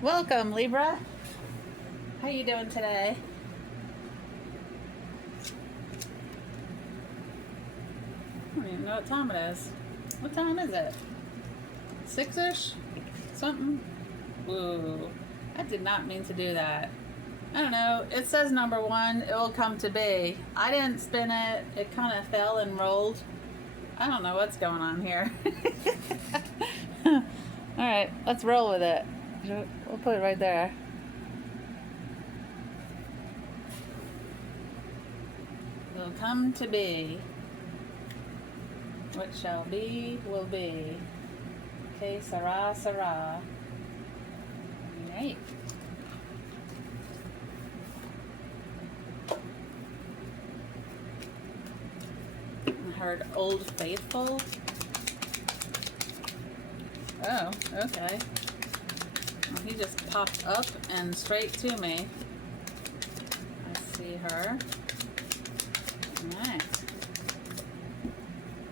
Welcome, Libra. How you doing today? I don't even know what time it is. What time is it? 6-ish? Something? Ooh, I did not mean to do that. I don't know. It says number 1. It will come to be. I didn't spin it. It kind of fell and rolled. I don't know what's going on here. All right, let's roll with it. We'll put it right there. Will come to be. What shall be, will be. Okay, Sarah, Sarah. Alright. I heard Old Faithful. Oh, okay. Well, he just popped up and straight to me. I see her. Alright.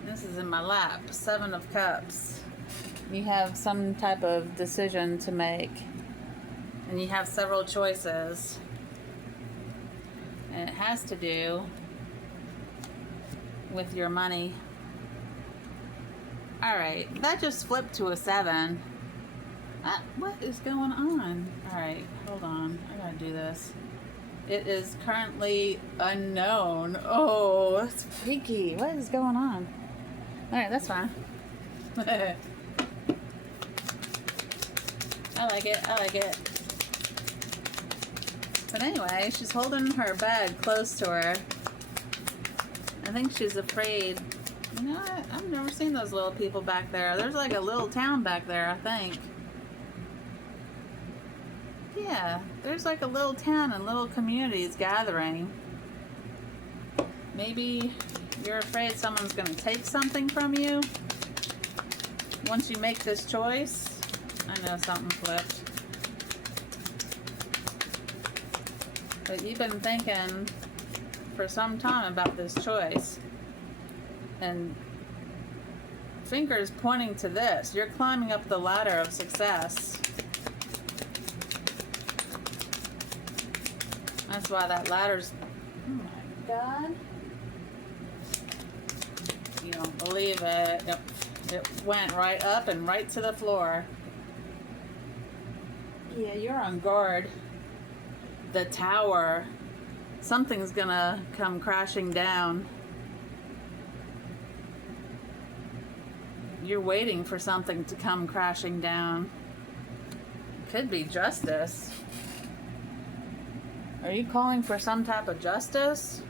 This is in my lap. 7 of Cups. You have some type of decision to make. And you have several choices. And it has to do with your money. Alright, that just flipped to a 7. What is going on? Alright, hold on. I gotta do this. It is currently unknown. Oh, that's freaky. What is going on? Alright, that's fine. I like it. I like it. But anyway, she's holding her bag close to her. I think she's afraid. You know what? I've never seen those little people back there. There's like a little town back there, I think. Yeah, there's like a little town and little communities gathering. Maybe you're afraid someone's going to take something from you once you make this choice. I know something flipped. But you've been thinking for some time about this choice. And fingers pointing to this. You're climbing up the ladder of success. That's why that ladder's... Oh my God. You don't believe it. It went right up and right to the floor. Yeah, you're on guard. The tower. Something's gonna come crashing down. You're waiting for something to come crashing down. Could be justice. Are you calling for some type of justice?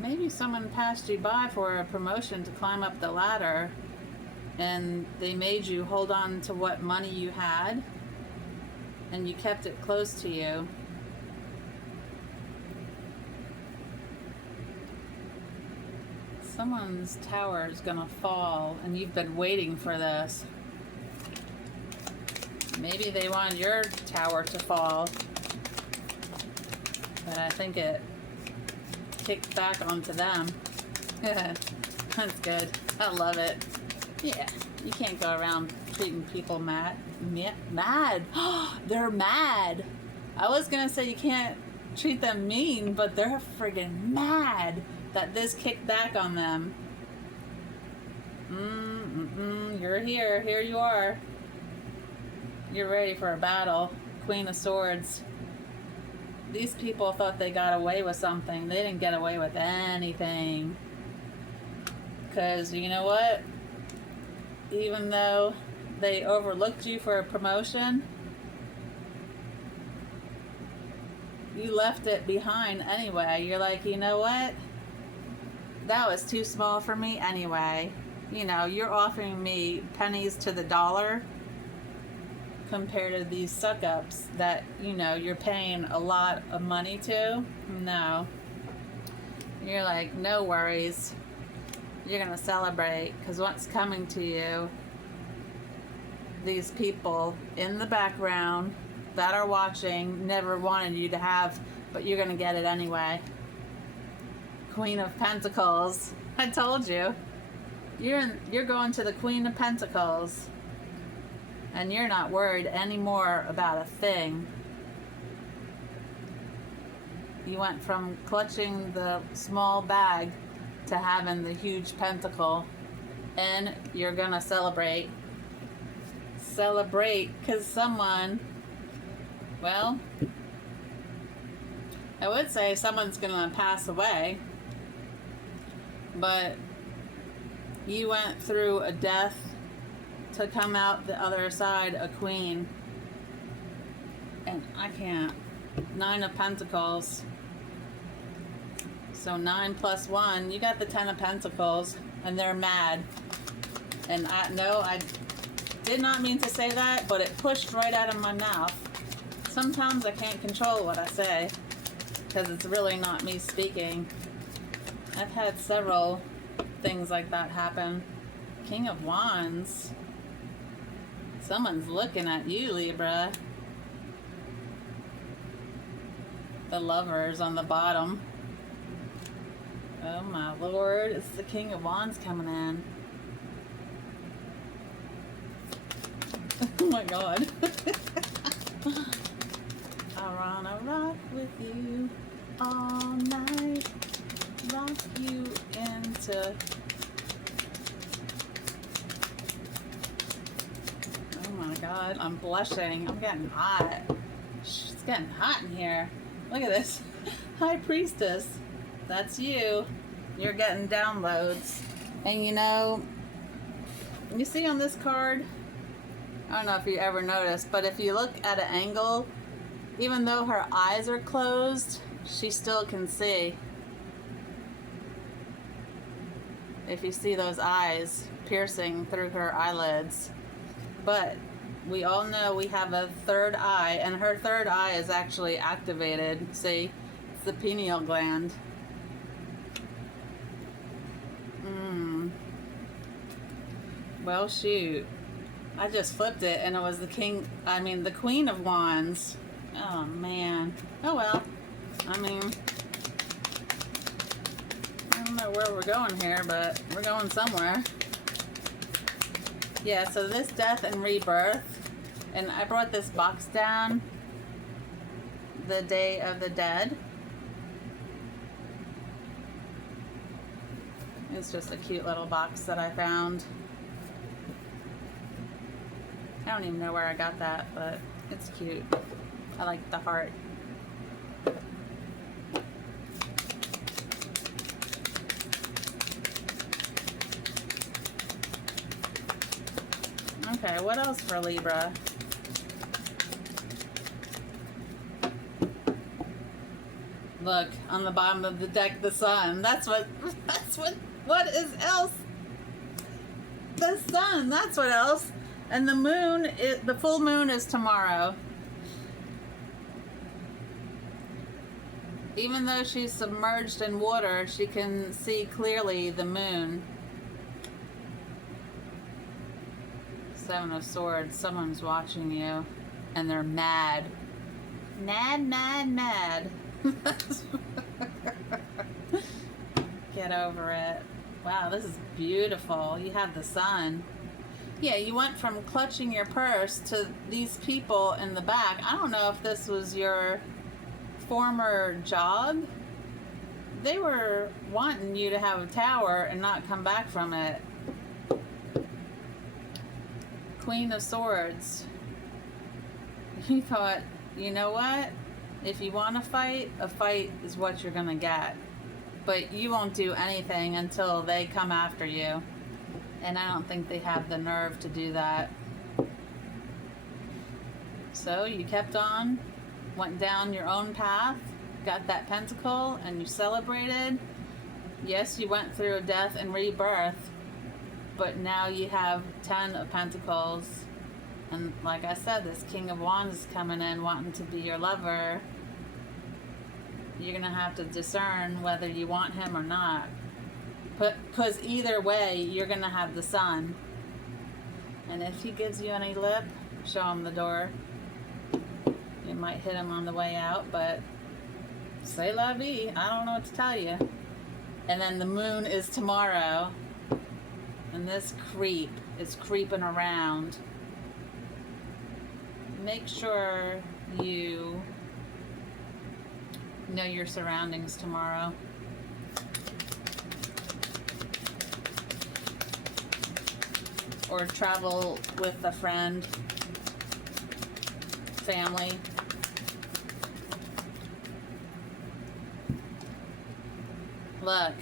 Maybe someone passed you by for a promotion to climb up the ladder and they made you hold on to what money you had and you kept it close to you. Someone's tower is gonna fall and you've been waiting for this. Maybe they wanted your tower to fall, but I think it kicked back onto them. That's good. I love it. Yeah, you can't go around treating people mad. They're mad. I was gonna say you can't treat them mean, but they're friggin' mad that this kicked back on them. You're here. Here you are. You're ready for a battle. Queen of Swords. These people thought they got away with something. They didn't get away with anything. Because you know what? Even though they overlooked you for a promotion, you left it behind anyway. You're like, you know what? That was too small for me anyway. You know, you're offering me pennies to the dollar compared to these suck-ups that, you know, you're paying a lot of money to. No. You're like, no worries. You're gonna celebrate because what's coming to you, these people in the background that are watching never wanted you to have, but you're gonna get it anyway. Queen of Pentacles. I told you. You're going to the Queen of Pentacles, and you're not worried anymore about a thing. You went from clutching the small bag to having the huge pentacle, and you're gonna celebrate. Celebrate, because someone, well, I would say someone's gonna pass away, but you went through a death to come out the other side a queen. And I can't. 9 of Pentacles. So 9 plus 1, you got the 10 of Pentacles, and they're mad. And I did not mean to say that, but it pushed right out of my mouth. Sometimes I can't control what I say, because it's really not me speaking. I've had several things like that happen. King of Wands. Someone's looking at you, Libra. The Lovers on the bottom. Oh my Lord, it's the King of Wands coming in. Oh my God. I wanna rock with you all night. Rock you into... Oh my God, I'm blushing. I'm getting hot. It's getting hot in here. Look at this. High Priestess. That's you. You're getting downloads. And you know, you see on this card, I don't know if you ever noticed, but if you look at an angle, even though her eyes are closed, she still can see. If you see those eyes piercing through her eyelids. But we all know we have a third eye, and her third eye is actually activated. See? It's the pineal gland. Well, shoot. I just flipped it, and it was the Queen of Wands. Oh, man. Oh, well. I mean, I don't know where we're going here, but we're going somewhere. Yeah, so this death and rebirth, and I brought this box down, the Day of the Dead. It's just a cute little box that I found. I don't even know where I got that, but it's cute. I like the heart. Okay, what else for Libra? Look, on the bottom of the deck, the sun. What is else? The sun, that's what else. And the moon, the full moon is tomorrow. Even though she's submerged in water, she can see clearly the moon. 7 of Swords, someone's watching you, and they're mad. Mad. Get over it. Wow, this is beautiful. You have the sun. Yeah, you went from clutching your purse to these people in the back. I don't know if this was your former job. They were wanting you to have a tower and not come back from it. Queen of Swords. You thought, you know what? If you want to fight, a fight is what you're going to get. But you won't do anything until they come after you. And I don't think they have the nerve to do that. So you kept on, went down your own path, got that pentacle, and you celebrated. Yes, you went through a death and rebirth, but now you have 10 of Pentacles. And like I said, this King of Wands is coming in wanting to be your lover. You're going to have to discern whether you want him or not. Because either way, you're going to have the sun. And if he gives you any lip, show him the door. You might hit him on the way out, but c'est la vie. I don't know what to tell you. And then the moon is tomorrow. And this creep is creeping around. Make sure you know your surroundings tomorrow. Or travel with a friend, family. Look,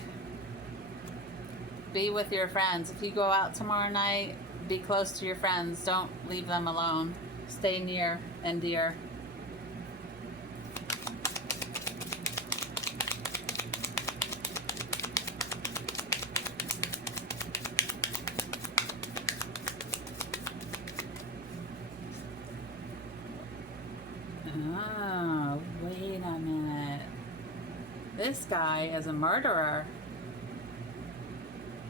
be with your friends. If you go out tomorrow night, be close to your friends. Don't leave them alone. Stay near and dear. Oh, wait a minute. This guy is a murderer.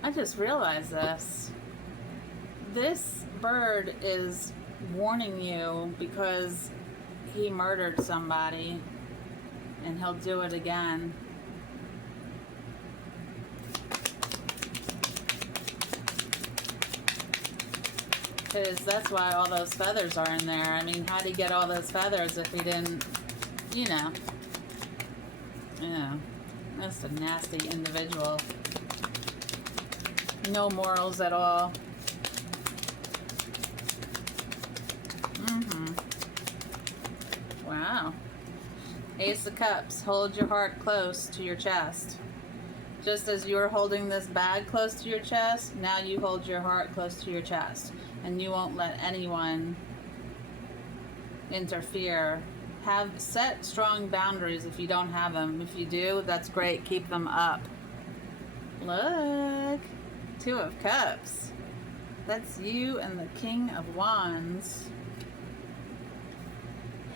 I just realized this. This bird is warning you because he murdered somebody and he'll do it again. Because that's why all those feathers are in there. I mean, how'd he get all those feathers if he didn't, you know. Yeah, that's a nasty individual. No morals at all. Wow. Ace of Cups. Hold your heart close to your chest. Just as you're holding this bag close to your chest, now you hold your heart close to your chest. And you won't let anyone interfere. Set strong boundaries if you don't have them. If you do, that's great. Keep them up. Look. Two of Cups. That's you and the King of Wands.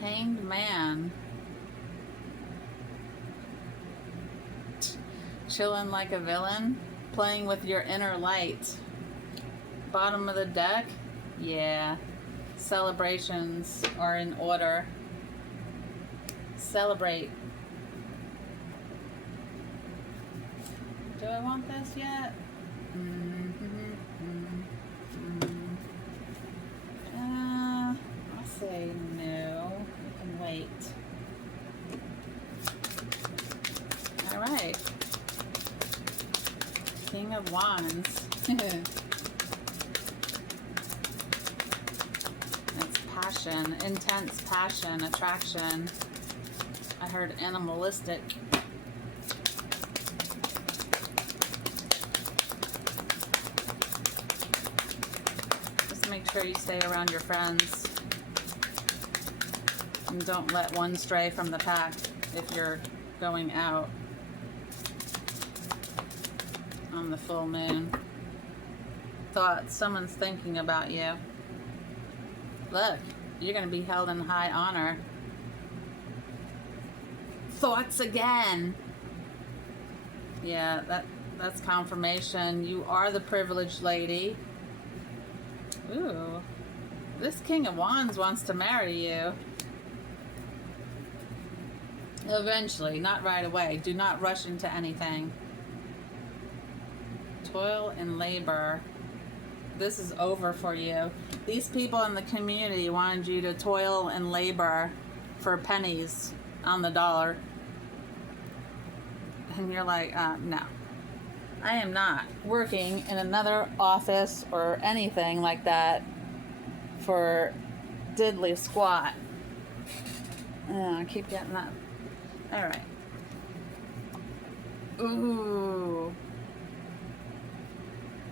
Hanged Man. Chilling like a villain. Playing with your inner light. Bottom of the deck. Yeah. Celebrations are in order. Celebrate. Do I want this yet? I'll say no. We can wait. Alright. King of Wands. That's passion. Intense passion. Attraction. I heard animalistic. Just make sure you stay around your friends. And don't let one stray from the pack if you're going out on the full moon. Thoughts. Someone's thinking about you. Look, you're going to be held in high honor. Thoughts again. Yeah, that's confirmation. You are the privileged lady. Ooh. This King of Wands wants to marry you. Eventually, not right away. Do not rush into anything. Toil and labor. This is over for you. These people in the community wanted you to toil and labor for pennies on the dollar. And you're like, no. I am not working in another office or anything like that for diddly squat. I keep getting that. All right. Ooh.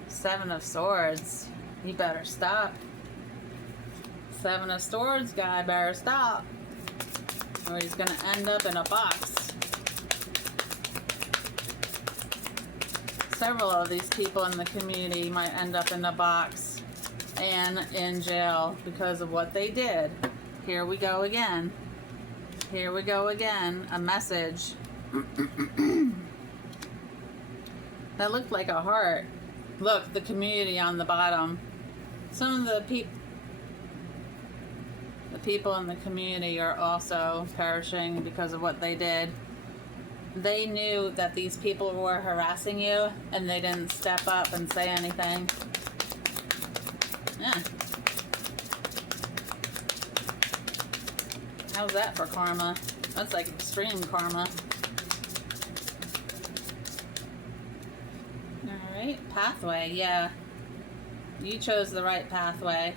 Seven of Swords. You better stop. Seven of Swords guy better stop. Or he's going to end up in a box. Several of these people in the community might end up in a box and in jail because of what they did. Here we go again. Here we go again. A message. That looked like a heart. Look, the community on the bottom. Some of the people in the community are also perishing because of what they did. they knew that these people were harassing you and they didn't step up and say anything. Yeah. How's that for karma? That's like extreme karma. Alright, pathway, yeah. You chose the right pathway.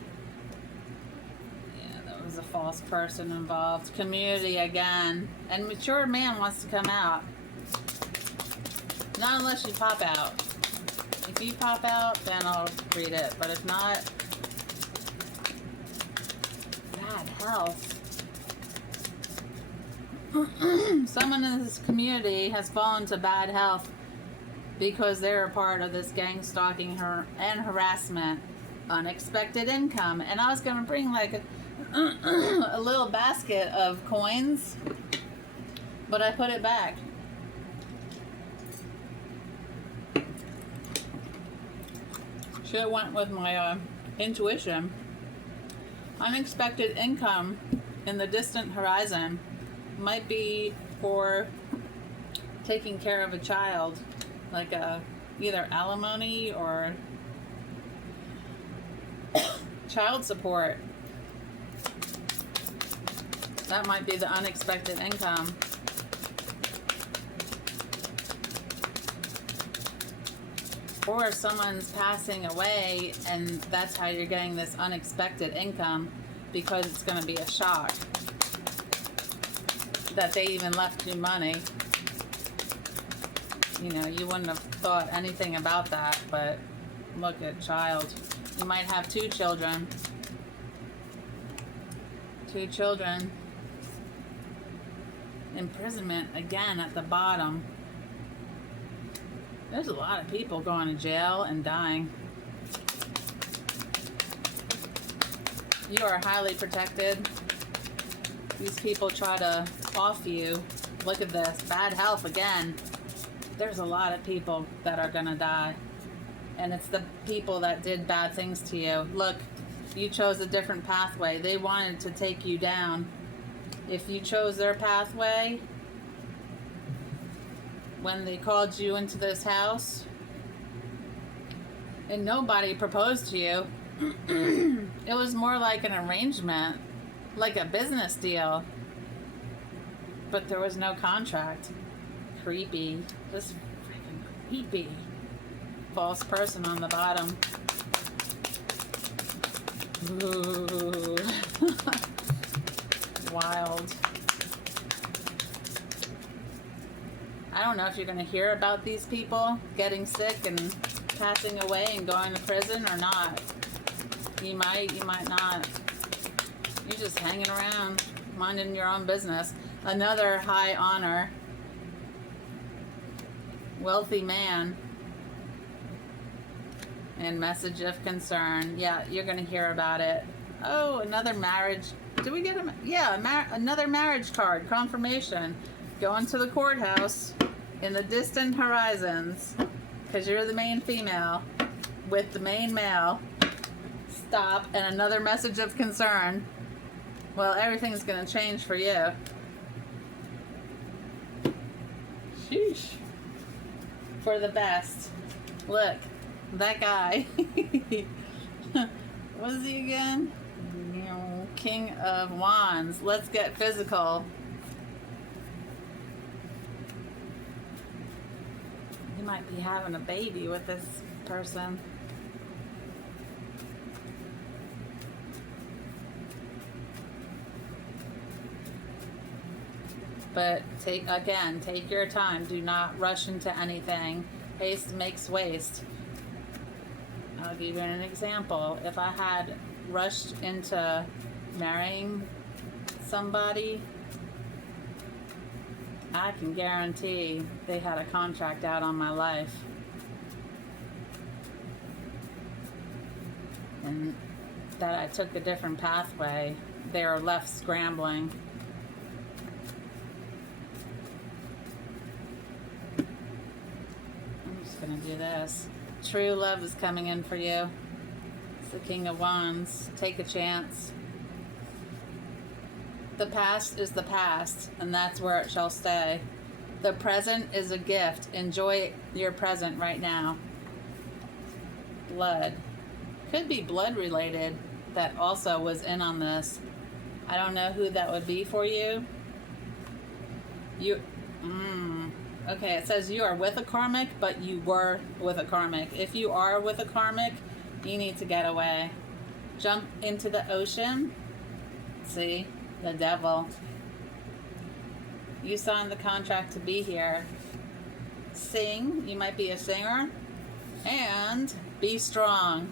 Yeah, there was a false person involved. Community again. And mature man wants to come out. Not unless you pop out. If you pop out, then I'll read it. But if not, bad health. Someone in this community has fallen to bad health because they're a part of this gang stalking her and harassment. Unexpected income. And I was going to bring like a little basket of coins, but I put it back. Should have went with my intuition. Unexpected income in the distant horizon might be for taking care of a child, like either alimony or child support. That might be the unexpected income. Or someone's passing away and that's how you're getting this unexpected income, because it's going to be a shock that they even left you money. You know, you wouldn't have thought anything about that, but look at child. You might have 2 children. 2 children. Imprisonment again at the bottom. There's a lot of people going to jail and dying. You are highly protected. These people try to off you. Look at this. Bad health again. There's a lot of people that are going to die. And it's the people that did bad things to you. Look, you chose a different pathway. They wanted to take you down. If you chose their pathway, when they called you into this house, and nobody proposed to you, it was more like an arrangement, like a business deal. But there was no contract. Creepy. Just freaking creepy. False person on the bottom. Ooh. Wild. I don't know if you're going to hear about these people getting sick and passing away and going to prison or not. You might not. You're just hanging around, minding your own business. Another high honor. Wealthy man. And message of concern. Yeah, you're going to hear about it. Oh, another marriage. Did we get a... Yeah, another marriage card. Confirmation. Going to the courthouse in the distant horizons. Because you're the main female with the main male. Stop. And another message of concern. Well, everything's going to change for you. Sheesh. For the best. Look. That guy. What is he again? King of Wands. Let's get physical. You might be having a baby with this person. But take your time. Do not rush into anything. Haste makes waste. I'll give you an example. If I had rushed into marrying somebody, I can guarantee they had a contract out on my life. And that I took a different pathway. They were left scrambling. I'm just gonna do this. True love is coming in for you. It's the King of Wands. Take a chance. The past is the past, and that's where it shall stay. The present is a gift. Enjoy your present right now. Blood. Could be blood related that also was in on this. I don't know who that would be for you. Okay, it says you are with a karmic, but you were with a karmic. If you are with a karmic, you need to get away. Jump into the ocean. See? The devil. You signed the contract to be here. Sing. You might be a singer. And be strong.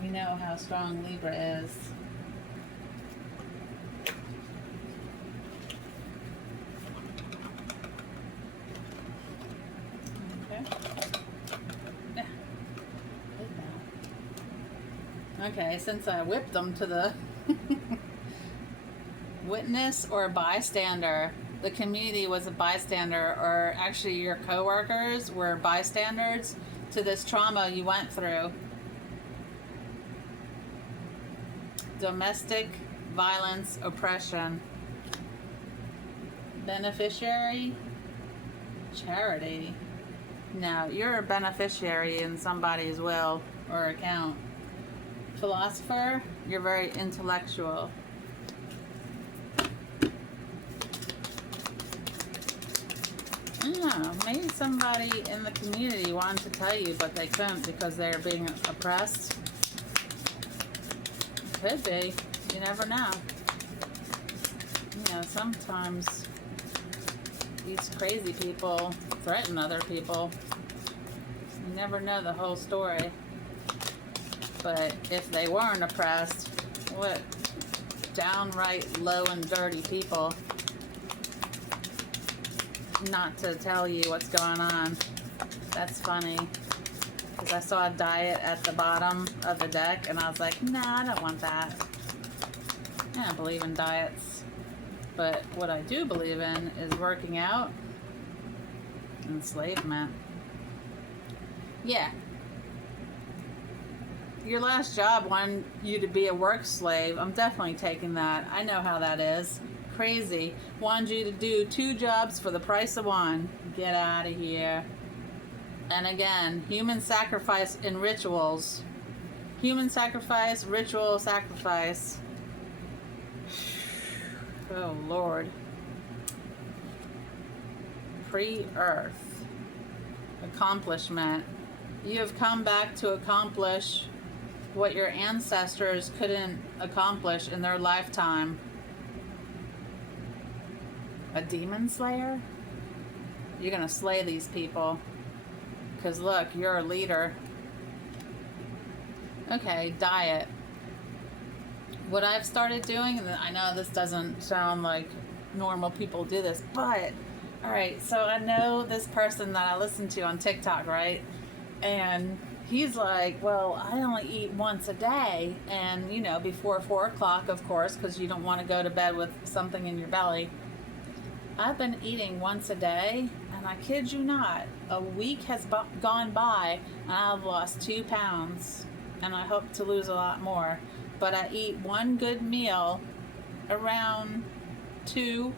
We know how strong Libra is. Okay. Yeah. Okay, since I whipped them to the witness or bystander, the community was a bystander, or actually your coworkers were bystanders to this trauma you went through. Domestic violence, oppression. Beneficiary, charity. No, you're a beneficiary in somebody's will or account. Philosopher, you're very intellectual. Yeah, maybe somebody in the community wanted to tell you, but they couldn't because they're being oppressed. Could be. You never know. You know, sometimes these crazy people threaten other people. You never know the whole story. But if they weren't oppressed, what downright low and dirty people. Not to tell you what's going on. That's funny. Because I saw a diet at the bottom of the deck and I was like, nah, I don't want that. I don't believe in diets. But what I do believe in is working out. Enslavement. Yeah. Your last job wanted you to be a work slave. I'm definitely taking that. I know how that is. Crazy. Wanted you to do 2 jobs for the price of 1. Get out of here. And again, human sacrifice in rituals. Human sacrifice, ritual sacrifice. Oh, Lord. Pre-earth. Accomplishment. You have come back to accomplish what your ancestors couldn't accomplish in their lifetime. A demon slayer? You're going to slay these people. Because look, you're a leader. Okay, diet. What I've started doing, and I know this doesn't sound like normal people do this, but, alright, so I know this person that I listen to on TikTok, right? And he's like, well, I only eat once a day. And, you know, before 4 o'clock, of course, because you don't want to go to bed with something in your belly. I've been eating once a day, and I kid you not, a week has gone by, and I've lost 2 pounds, and I hope to lose a lot more. But I eat one good meal around 2,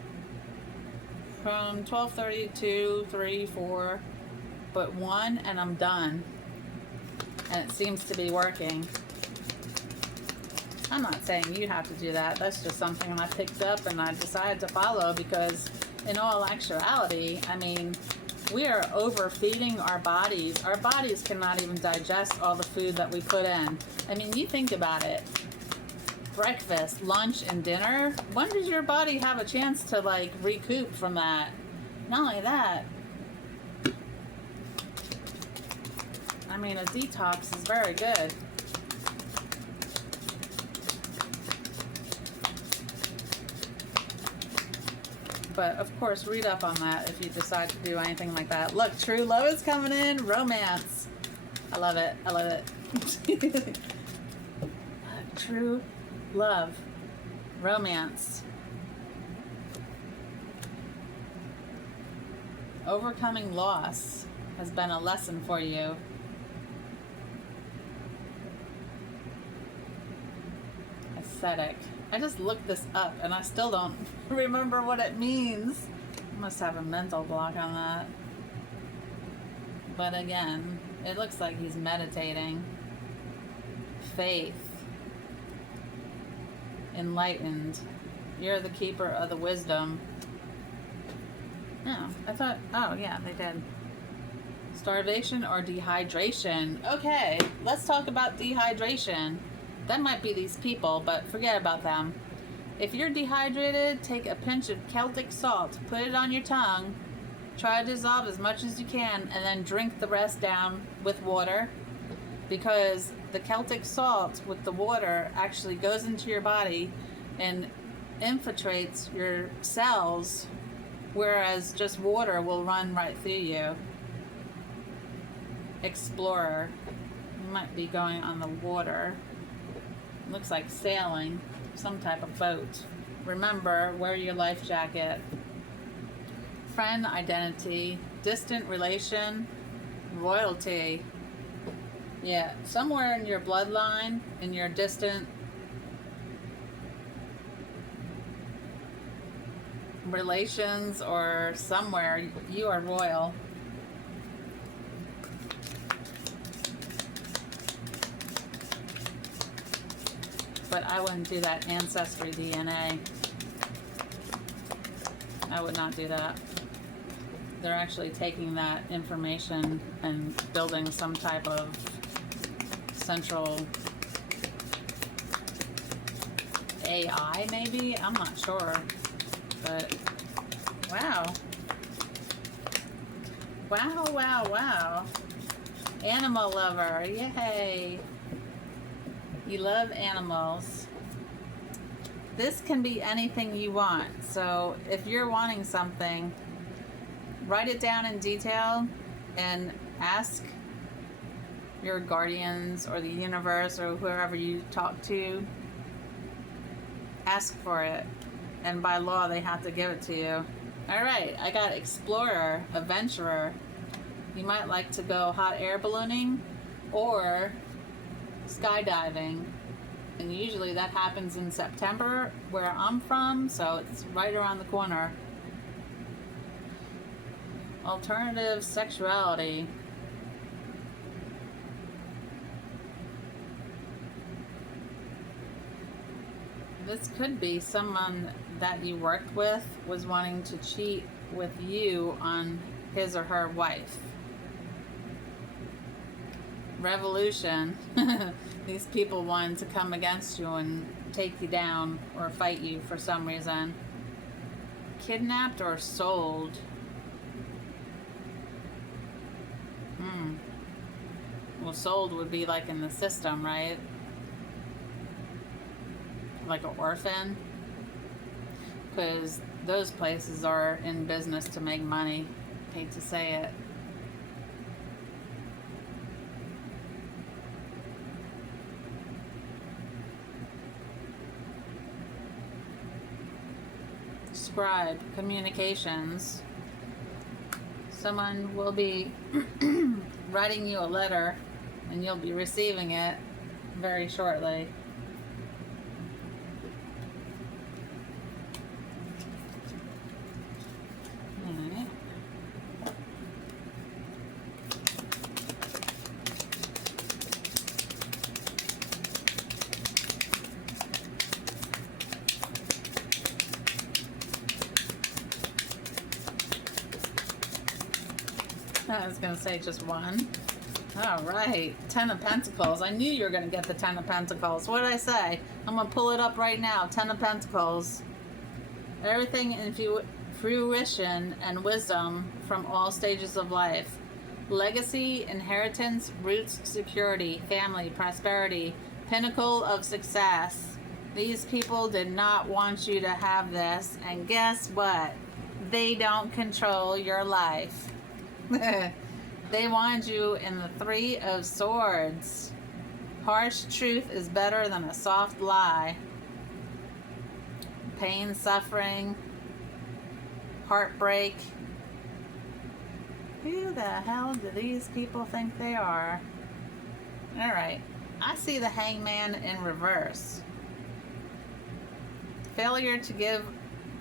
from 12:30 to 3, 4, but 1, and I'm done. And it seems to be working. I'm not saying you have to do that. That's just something I picked up and I decided to follow because in all actuality, I mean, we are overfeeding our bodies. Our bodies cannot even digest all the food that we put in. I mean, you think about it. Breakfast, lunch, and dinner. When does your body have a chance to like recoup from that? Not only that, I mean, a detox is very good. But, of course, read up on that if you decide to do anything like that. Look, true love is coming in. Romance. I love it. I love it. True love. Romance. Overcoming loss has been a lesson for you. Ascetic. I just looked this up and I still don't remember what it means. Must have a mental block on that. But again, it looks like he's meditating. Faith. Enlightened. You're the keeper of the wisdom. No, I thought, oh yeah, they did. Starvation or dehydration. Okay, let's talk about dehydration. That might be these people, but forget about them. If you're dehydrated, take a pinch of Celtic salt, put it on your tongue, try to dissolve as much as you can, and then drink the rest down with water, because the Celtic salt with the water actually goes into your body and infiltrates your cells, whereas just water will run right through you. Explorer. You might be going on the water. Looks like sailing. Some type of boat. Remember, wear your life jacket. Friend identity. Distant relation. Royalty. Yeah, somewhere in your bloodline, in your distant relations or somewhere, you are royal. But I wouldn't do that ancestry DNA. I would not do that. They're actually taking that information and building some type of central AI, maybe? I'm not sure. But, wow. Wow, wow, wow. Animal lover, yay. You love animals. This can be anything you want. So if you're wanting something, write it down in detail and ask your guardians or the universe or whoever you talk to. Ask for it. And by law, they have to give it to you. All right, I got explorer, adventurer. You might like to go hot air ballooning or skydiving, and usually that happens in September where I'm from, so it's right around the corner. Alternative sexuality. This could be someone that you worked with was wanting to cheat with you on his or her wife. Revolution. These people wanted to come against you and take you down or fight you for some reason. Kidnapped or sold. Well, sold would be like in the system, right? Like an orphan. Because those places are in business to make money. Hate to say it. Scribe, communications. Someone will be writing you a letter and you'll be receiving it very shortly. Alright. I was going to say just one. All right. 10 of Pentacles. I knew you were going to get the 10 of Pentacles. What did I say? I'm going to pull it up right now. 10 of Pentacles. Everything in fruition and wisdom from all stages of life. Legacy, inheritance, roots, security, family, prosperity, pinnacle of success. These people did not want you to have this. And guess what? They don't control your life. They wanted you in the 3 of Swords. Harsh truth is better than a soft lie. Pain, suffering, heartbreak. Who the hell do these people think they are? Alright, I see the Hangman in reverse. Failure to give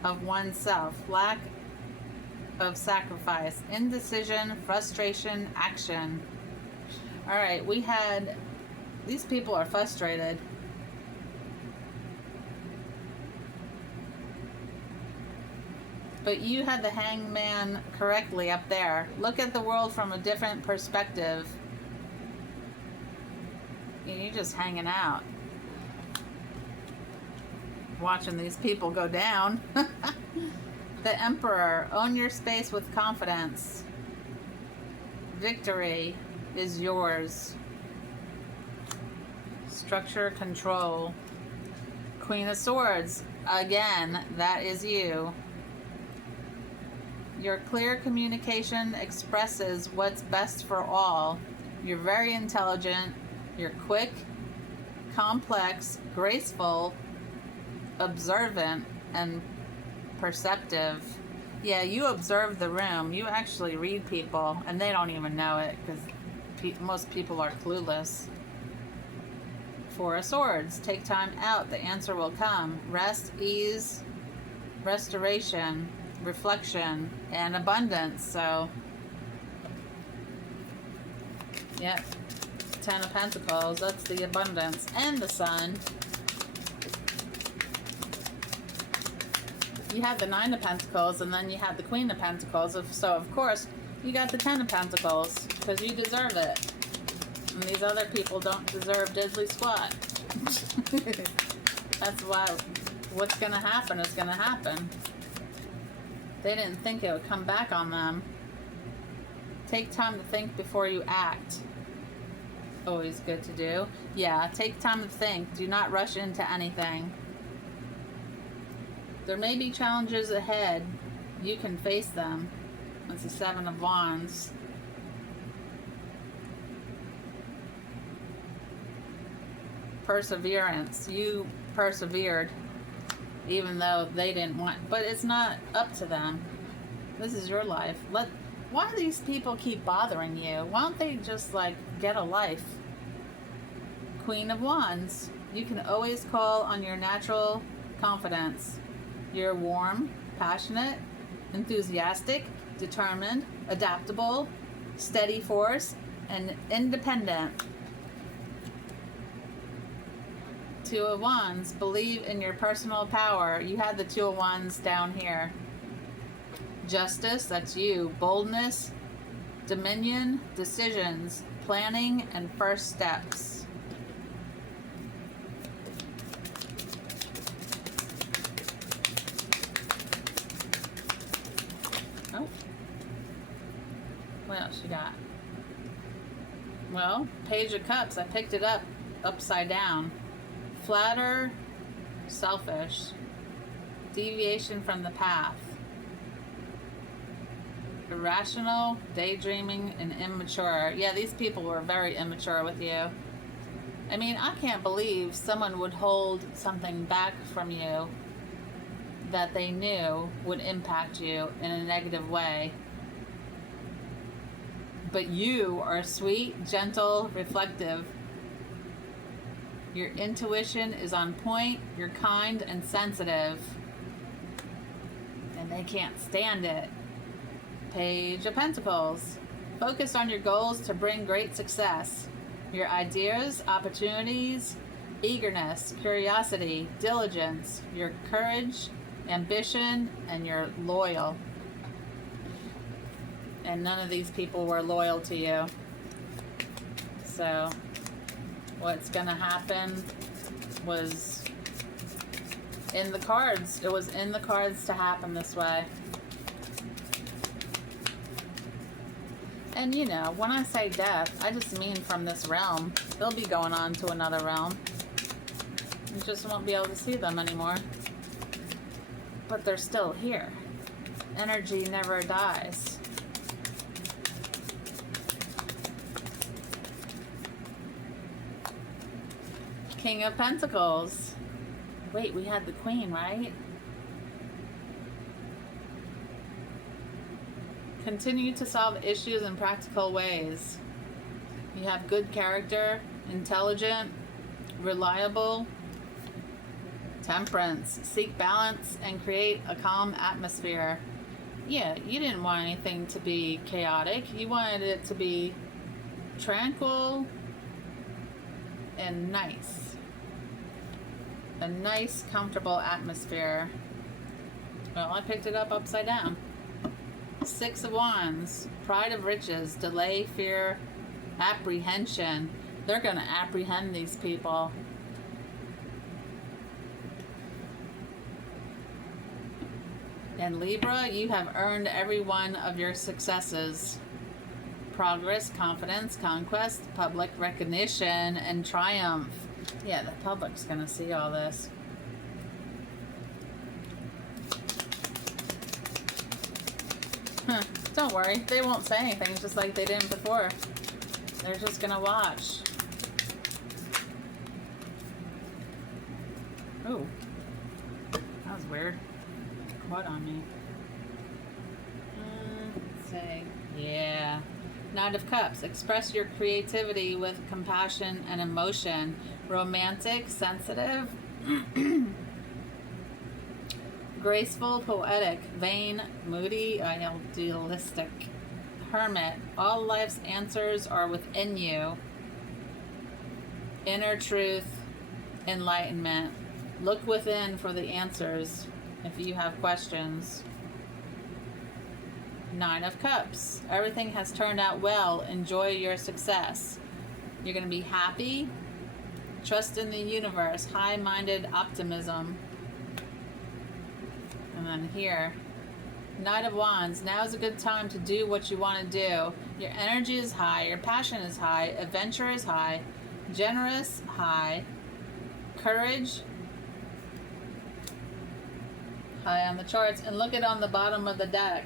of oneself. Lack of sacrifice, indecision, frustration, action. All right, we had, these people are frustrated. But you had the hangman correctly up there. Look at the world from a different perspective. You're just hanging out, watching these people go down. The Emperor, own your space with confidence. Victory is yours. Structure, control. Queen of Swords, again, that is you. Your clear communication expresses what's best for all. You're very intelligent. You're quick, complex, graceful, observant, and perceptive. Yeah, you observe the room. You actually read people, and they don't even know it because most people are clueless. Four of Swords. Take time out. The answer will come. Rest, ease, restoration, reflection, and abundance. So, yep. 10 of Pentacles. That's the abundance. And the Sun. You had the 9 of Pentacles, and then you had the Queen of Pentacles. So, of course, you got the 10 of Pentacles, because you deserve it. And these other people don't deserve diddly squat. That's why what's going to happen is going to happen. They didn't think it would come back on them. Take time to think before you act. Always good to do. Yeah, take time to think. Do not rush into anything. There may be challenges ahead. You can face them. That's the 7 of Wands. Perseverance. You persevered even though they didn't want, but it's not up to them. This is your life. Why do these people keep bothering you? Why don't they just like get a life? Queen of Wands. You can always call on your natural confidence. You're warm, passionate, enthusiastic, determined, adaptable, steady force, and independent. 2 of Wands. Believe in your personal power. You had the 2 of Wands down here. Justice, that's you. Boldness, dominion, decisions, planning, and first steps. Oh. What else you got? Well, Page of Cups. I picked it up upside down. Flatter, selfish, deviation from the path, irrational, daydreaming, and immature. Yeah, these people were very immature with you. I mean, I can't believe someone would hold something back from you that they knew would impact you in a negative way. But you are sweet, gentle, reflective. Your intuition is on point. You're kind and sensitive. And they can't stand it. Page of Pentacles. Focus on your goals to bring great success. Your ideas, opportunities, eagerness, curiosity, diligence, your courage, ambition, and you're loyal. And none of these people were loyal to you. So what's going to happen was in the cards. It was in the cards to happen this way. And you know, when I say death, I just mean from this realm. They'll be going on to another realm. You just won't be able to see them anymore. But they're still here. Energy never dies. King of Pentacles. Wait, we had the Queen, right? Continue to solve issues in practical ways. You have good character, intelligent, reliable, temperance. Seek balance and create a calm atmosphere. Yeah, you didn't want anything to be chaotic. You wanted it to be tranquil and nice. A nice, comfortable atmosphere. Well, I picked it up upside down. 6 of Wands, pride of riches, delay, fear, apprehension. They're going to apprehend these people. And Libra, you have earned every one of your successes. Progress, confidence, conquest, public recognition, and triumph. Yeah, the public's going to see all this. Huh. Don't worry, they won't say anything just like they didn't before. They're just going to watch. Oh, that was weird. What on me? Let's see. Yeah. Knight of Cups. Express your creativity with compassion and emotion. Romantic, sensitive, graceful, poetic, vain, moody, idealistic. Hermit. All life's answers are within you. Inner truth, enlightenment. Look within for the answers if you have questions. 9 of Cups. Everything has turned out well. Enjoy your success. You're going to be happy. Trust in the universe. High-minded optimism. And then here, Knight of Wands. Now is a good time to do what you want to do. Your energy is high. Your passion is high. Adventure is high. Generous, high. Courage, high on the charts. And look at on the bottom of the deck.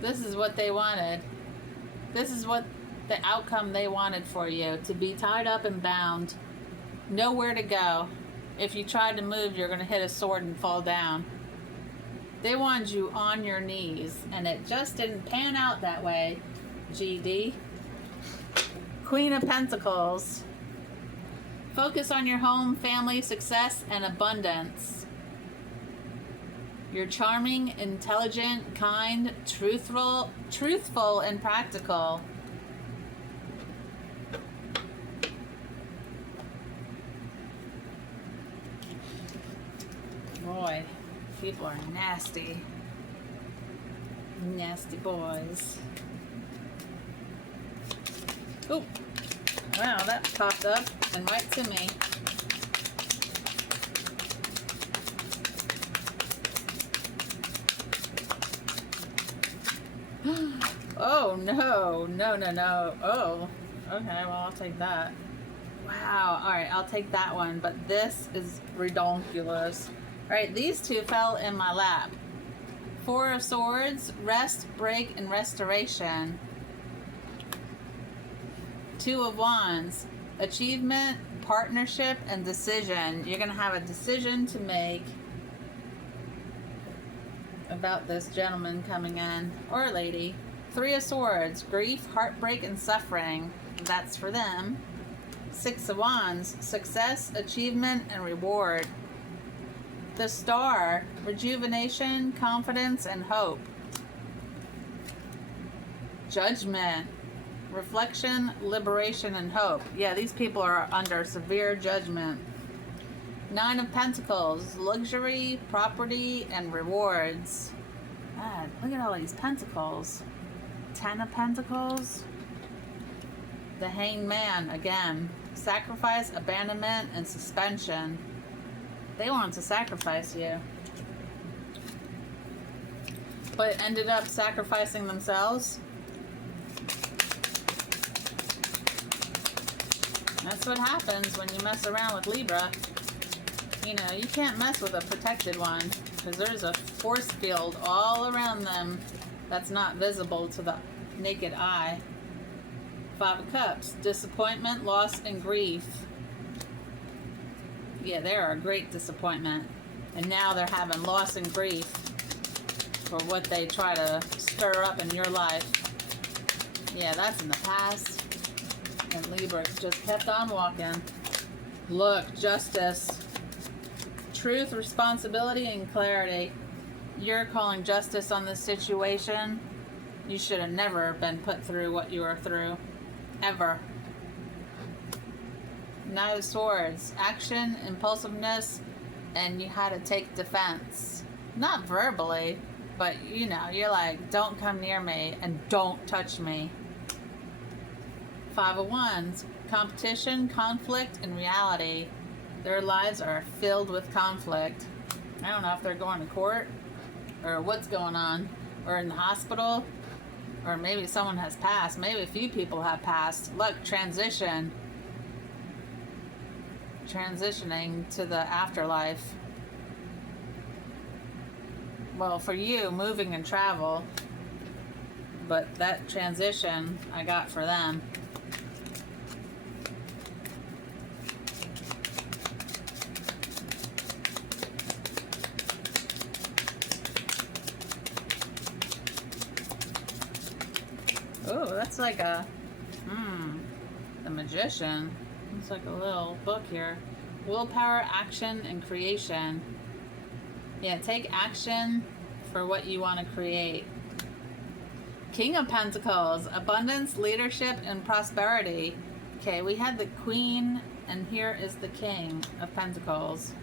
This is what they wanted. This is what the outcome they wanted for you. To be tied up and bound. Nowhere to go. If you tried to move, you're going to hit a sword and fall down. They wanted you on your knees. And it just didn't pan out that way, GD. Queen of Pentacles. Focus on your home, family, success, and abundance. You're charming, intelligent, kind, truthful, and practical. Boy, people are nasty. Nasty boys. Oh, wow, that popped up and right to me. Oh, no. Oh, okay, well, I'll take that. Wow, all right, I'll take that one, but this is redonkulous. All right, these two fell in my lap. 4 of Swords, rest, break, and restoration. 2 of Wands, achievement, partnership, and decision. You're going to have a decision to make about this gentleman coming in, or lady. 3 of Swords, grief, heartbreak, and suffering. That's for them. 6 of Wands, success, achievement, and reward. The Star, rejuvenation, confidence, and hope. Judgment, reflection, liberation, and hope. Yeah, these people are under severe judgment. 9 of Pentacles, luxury, property, and rewards. God, look at all these pentacles. 10 of Pentacles. The Hanged Man again. Sacrifice, abandonment, and suspension. They wanted to sacrifice you, but ended up sacrificing themselves. That's what happens when you mess around with Libra. You know, you can't mess with a protected one because there's a force field all around them that's not visible to the naked eye. 5 of Cups, disappointment, loss, and grief. Yeah, they're a great disappointment. And now they're having loss and grief for what they try to stir up in your life. Yeah, that's in the past. And Libra just kept on walking. Look, justice. Truth, responsibility, and clarity. You're calling justice on this situation. You should have never been put through what you were through. Ever. Knight of Swords. Action, impulsiveness, and you had to take defense. Not verbally, but you know, you're like, don't come near me and don't touch me. Five of Wands. Competition, conflict, and reality. Their lives are filled with conflict. I don't know if they're going to court or what's going on, or in the hospital, or maybe someone has passed. Maybe a few people have passed. Look, transition. Transitioning to the afterlife. Well, for you, moving and travel, but that transition I got for them. Oh, that's like a, the Magician. It's like a little book here. Willpower, action, and creation. Yeah, take action for what you want to create. King of Pentacles, abundance, leadership, and prosperity. Okay, we had the Queen, and here is the King of Pentacles.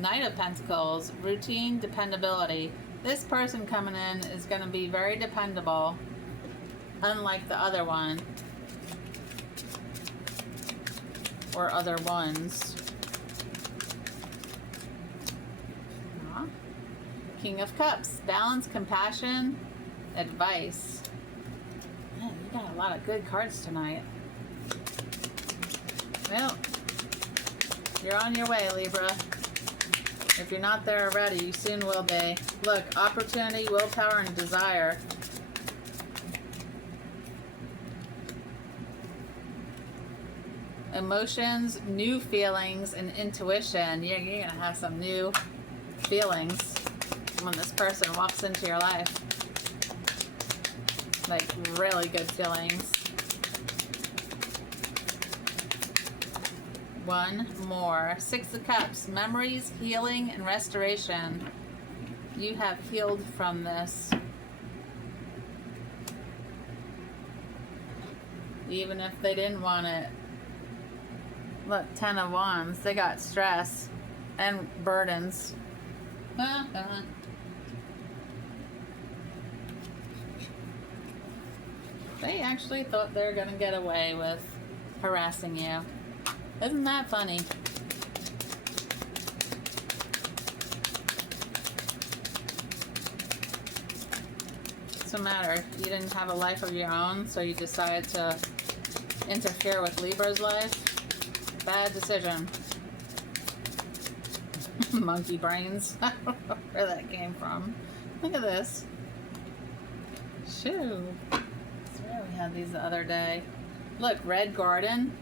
Knight of Pentacles, routine, dependability. This person coming in is going to be very dependable. Unlike the other one. Or other ones. King of Cups. Balance, compassion, advice. Man, you got a lot of good cards tonight. Well, you're on your way, Libra. If you're not there already, you soon will be. Look, opportunity, willpower, and desire. Emotions, new feelings, and intuition. You're going to have some new feelings when this person walks into your life. Like, really good feelings. One more. Six of Cups. Memories, healing, and restoration. You have healed from this. Even if they didn't want it. Look, 10 of Wands. They got stress and burdens. They actually thought they were going to get away with harassing you. Isn't that funny? What's the matter? You didn't have a life of your own, so you decided to interfere with Libra's life? Bad decision. Monkey brains. I don't know where that came from. Look at this. Shoo. I swear we had these the other day. Look, red garden.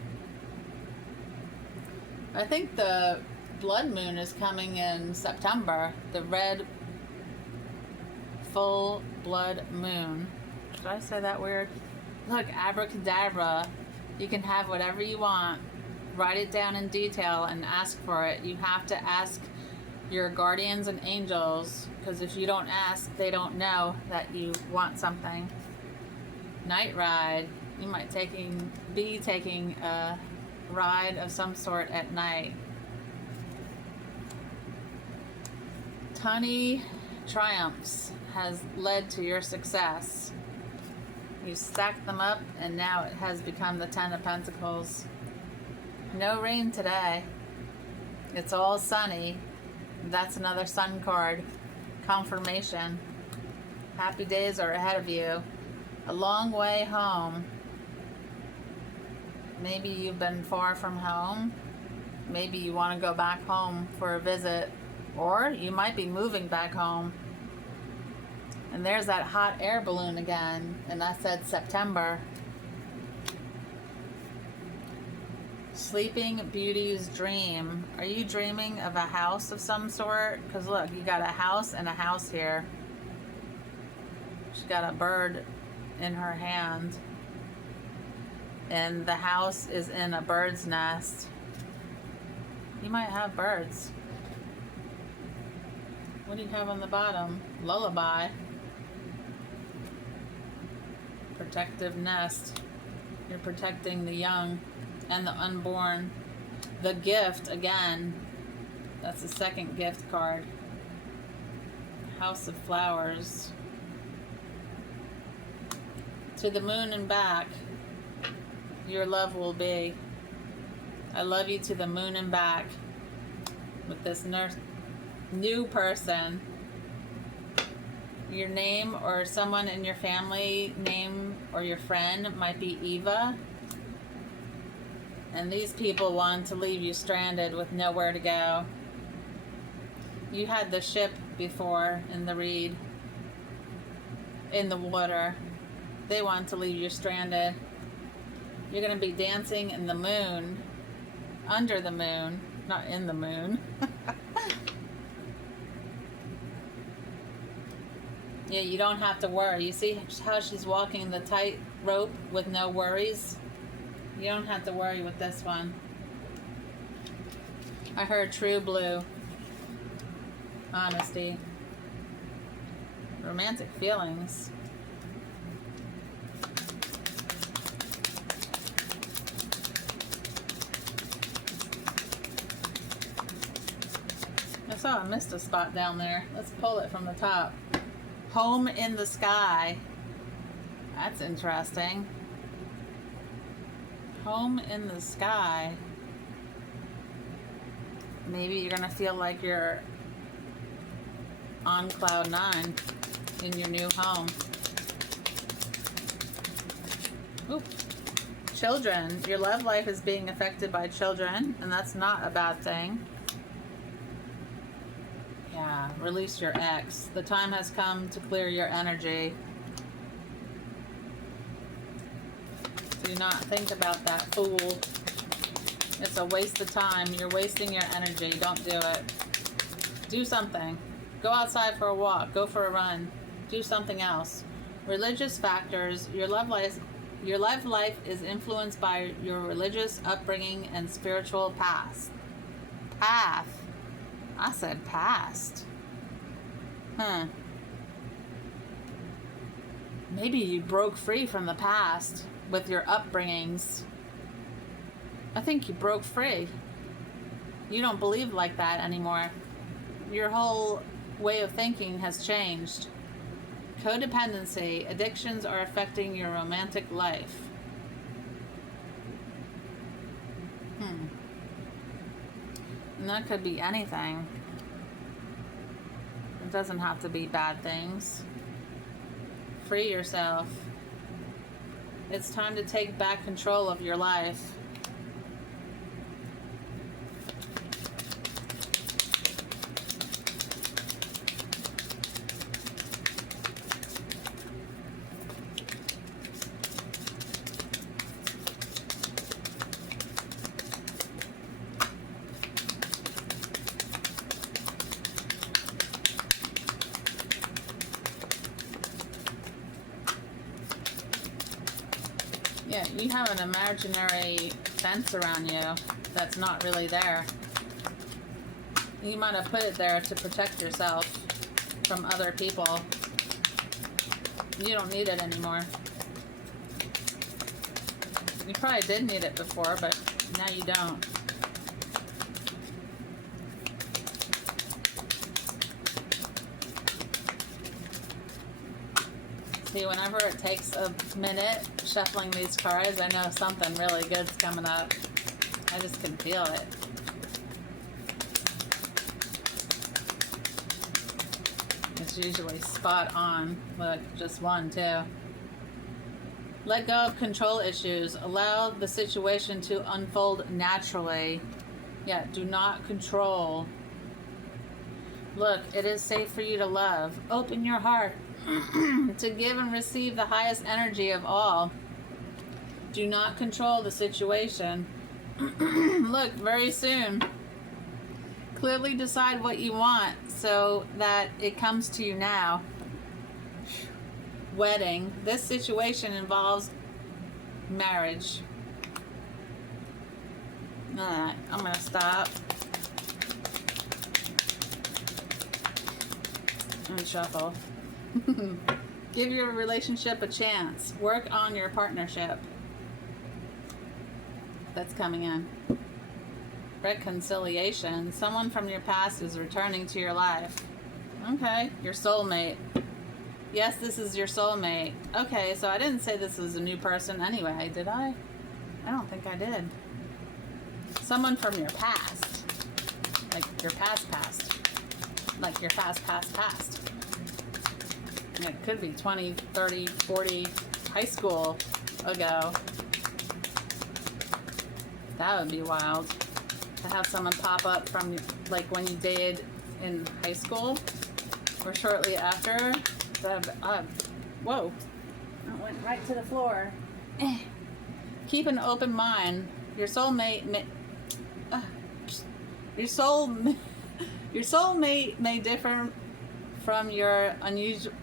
I think the blood moon is coming in September. The red full blood moon. Did I say that weird? Look, abracadabra. You can have whatever you want. Write it down in detail and ask for it. You have to ask your guardians and angels, because if you don't ask, they don't know that you want something. Night ride. You might be taking a ride of some sort at night. Tiny triumphs has led to your success. You stacked them up and now it has become the 10 of Pentacles. No rain today. It's all sunny. That's another sun card. Confirmation. Happy days are ahead of you. A long way home. Maybe you've been far from home. Maybe you want to go back home for a visit. Or you might be moving back home. And there's that hot air balloon again. And I said September. Sleeping Beauty's dream. Are you dreaming of a house of some sort? Because look, you got a house and a house here. She's got a bird in her hand. And the house is in a bird's nest. You might have birds. What do you have on the bottom? Lullaby. Protective nest. You're protecting the young and the unborn. The gift, again. That's the second gift card. House of Flowers. To the moon and back. Your love will be. I love you to the moon and back. With this new person. Your name or someone in your family name or your friend might be Eva. And these people want to leave you stranded with nowhere to go. You had the ship before in the read. In the water. They want to leave you stranded. You're going to be dancing in the moon. Under the moon. Not in the moon. Yeah, you don't have to worry. You see how she's walking the tight rope with no worries? You don't have to worry with this one. I heard true blue. Honesty. Romantic feelings. I saw I missed a spot down there. Let's pull it from the top. Home in the sky. That's interesting. Home in the sky. Maybe you're gonna feel like you're on cloud 9 in your new home. Ooh. Children. Your love life is being affected by children, and that's not a bad thing. Yeah, release your ex. The time has come to clear your energy. Do not think about that fool. It's a waste of time. You're wasting your energy. Don't do it. Do something. Go outside for a walk. Go for a run. Do something else. Religious factors. Your love life is influenced by your religious upbringing and spiritual path. I said past. Maybe you broke free from the past with your upbringings. I think you broke free. You don't believe like that anymore. Your whole way of thinking has changed. Codependency. Addictions are affecting your romantic life. And that could be anything. It doesn't have to be bad things. Free yourself. It's time to take back control of your life. Yeah, you have an imaginary fence around you that's not really there. You might have put it there to protect yourself from other people. You don't need it anymore. You probably did need it before, but now you don't. See, whenever it takes a minute shuffling these cards, I know something really good's coming up. I just can feel it. It's usually spot on. Look, just one, too. Let go of control issues. Allow the situation to unfold naturally. Yeah, do not control. Look, it is safe for you to love. Open your heart. To give and receive the highest energy of all. Do not control the situation. Look, very soon. Clearly decide what you want so that it comes to you now. Wedding. This situation involves marriage. Alright, I'm going to stop. And shuffle. Give your relationship a chance. Work on your partnership. That's coming in. Reconciliation. Someone from your past is returning to your life. Okay, your soulmate. Yes, this is your soulmate. Okay, so I didn't say this was a new person anyway, did I? I don't think I did. Someone from your past. Like your past. Like your past. It could be 20, 30, 40, high school ago. That would be wild. To have someone pop up from like when you dated in high school or shortly after. Whoa. That went right to the floor. Keep an open mind. Your soulmate may differ from your unusual.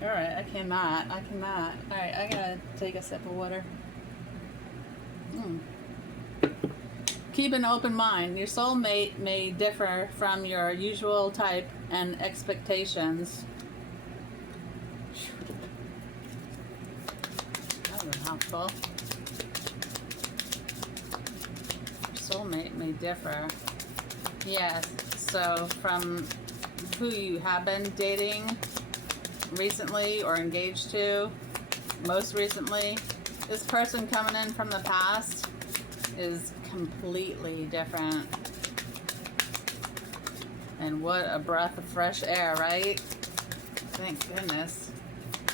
All right, I cannot. All right, I gotta take a sip of water. Keep an open mind. Your soulmate may differ from your usual type and expectations. That was a mouthful. Soulmate may differ. Yes, so from who you have been dating recently or engaged to most recently, this person coming in from the past is completely different. And what a breath of fresh air, right? Thank goodness.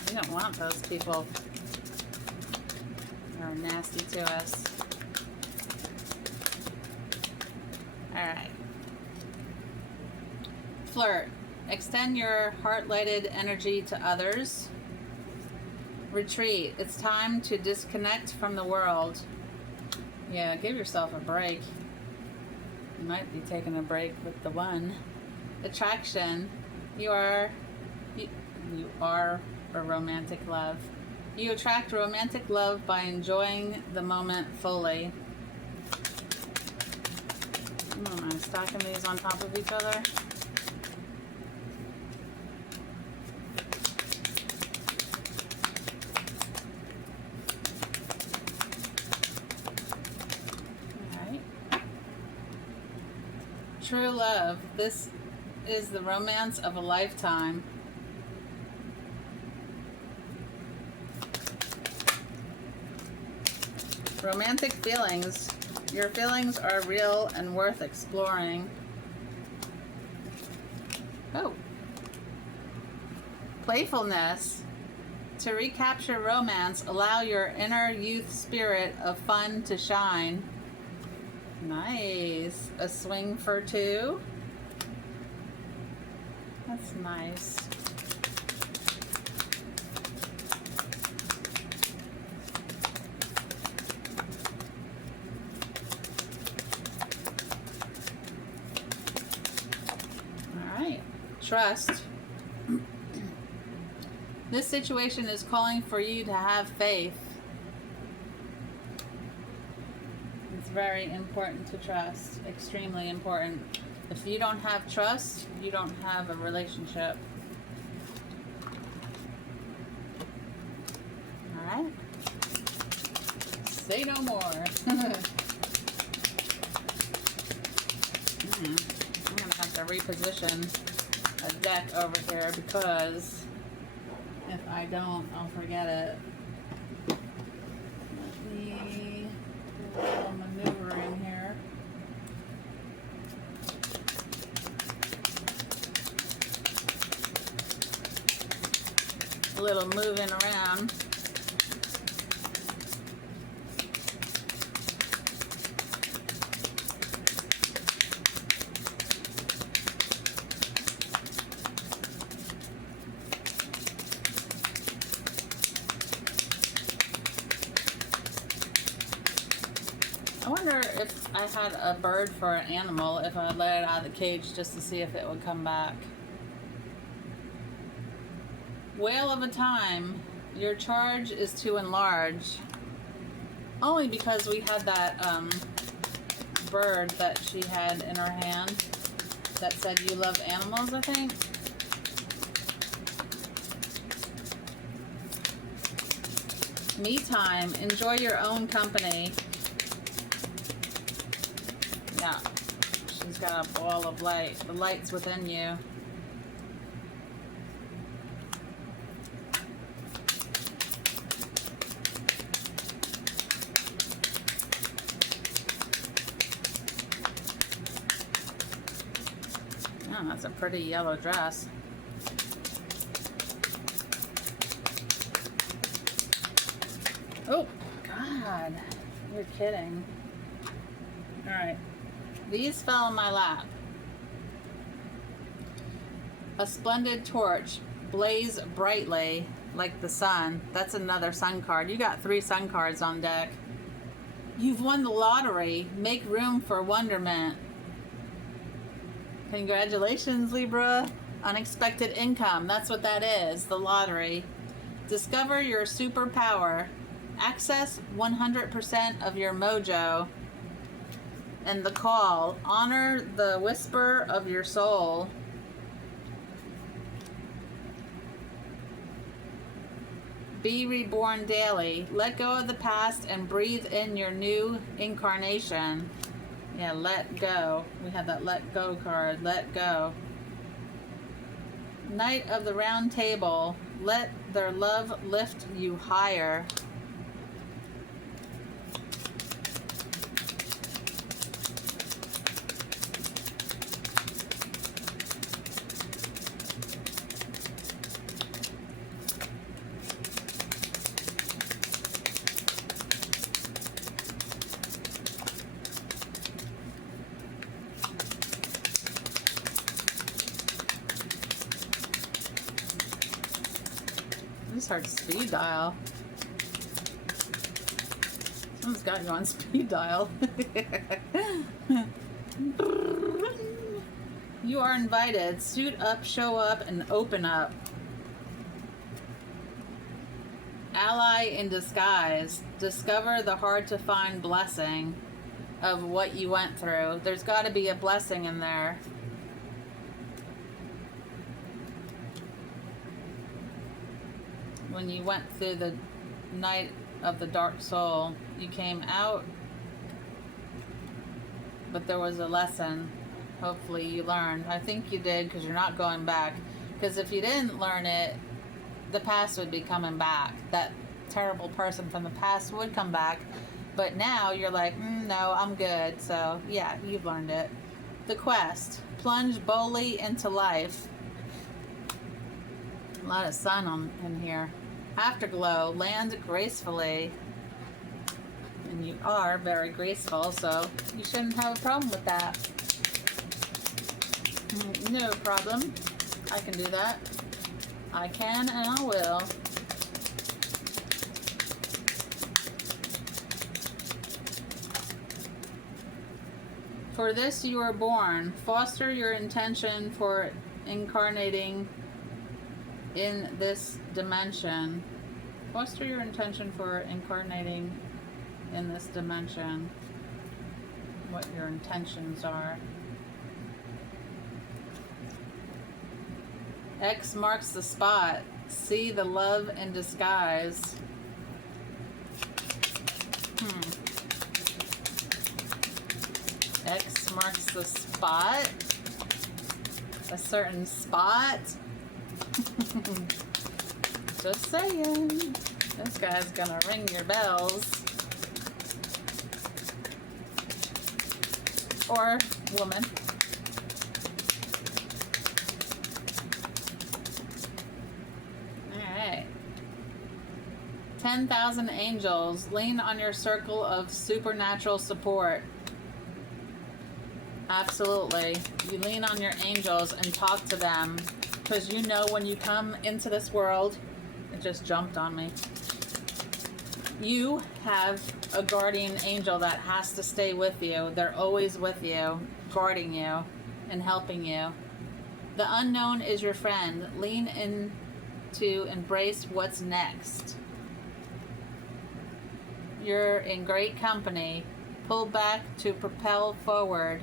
We don't want those people. They're nasty to us. Alright. Flirt. Extend your heart-lighted energy to others. Retreat. It's time to disconnect from the world. Yeah, give yourself a break. You might be taking a break with the one. Attraction. You are a romantic love. You attract romantic love by enjoying the moment fully. Am I stacking these on top of each other? Alright. True love. This is the romance of a lifetime. Romantic feelings. Your feelings are real and worth exploring. Oh. Playfulness. To recapture romance, allow your inner youth spirit of fun to shine. Nice. A swing for two. That's nice. Trust. This situation is calling for you to have faith. It's very important to trust. Extremely important. If you don't have trust, you don't have a relationship. Alright? Say no more. I'm gonna have to reposition a deck over here because if I don't, I'll forget it. Let me do a little maneuvering here. A little moving around. I wonder if I had a bird for an animal, if I let it out of the cage just to see if it would come back. Whale of a time. Your charge is to enlarge. Only because we had that bird that she had in her hand that said you love animals, I think. Me time. Enjoy your own company. Yeah. She's got a ball of light. The light's within you. Oh, that's a pretty yellow dress. Oh, God. You're kidding. All right. These fell in my lap. A splendid torch, blaze brightly like the sun. That's another sun card. You got 3 sun cards on deck. You've won the lottery. Make room for wonderment. Congratulations, Libra. Unexpected income. That's what that is, the lottery. Discover your superpower. Access 100% of your mojo. And the call. Honor the whisper of your soul. Be reborn daily. Let go of the past and breathe in your new incarnation. Yeah, let go. We have that let go card. Let go. Knight of the Round Table. Let their love lift you higher. This hurts speed dial. Someone's got you on speed dial. You are invited. Suit up, show up, and open up. Ally in disguise. Discover the hard-to-find blessing of what you went through. There's got to be a blessing in there. When you went through the night of the dark soul, you came out, but there was a lesson. Hopefully you learned. I think you did, because you're not going back. Because if you didn't learn it, the past would be coming back. That terrible person from the past would come back. But now you're like, no, I'm good. So yeah, you've learned it. The quest. Plunge boldly into life. A lot of sun in here. Afterglow. Land gracefully. And you are very graceful, so you shouldn't have a problem with that. No problem. I can do that. I can and I will. For this you are born. Foster your intention for incarnating in this dimension. Foster your intention for incarnating in this dimension. What your intentions are. X marks the spot. See the love in disguise. X marks the spot. A certain spot. Just saying. This guy's gonna ring your bells. Or woman. Alright. 10,000 angels. Lean on your circle of supernatural support. Absolutely. You lean on your angels and talk to them. Because you know when you come into this world, it just jumped on me. You have a guardian angel that has to stay with you. They're always with you, guarding you and helping you. The unknown is your friend. Lean in to embrace what's next. You're in great company. Pull back to propel forward.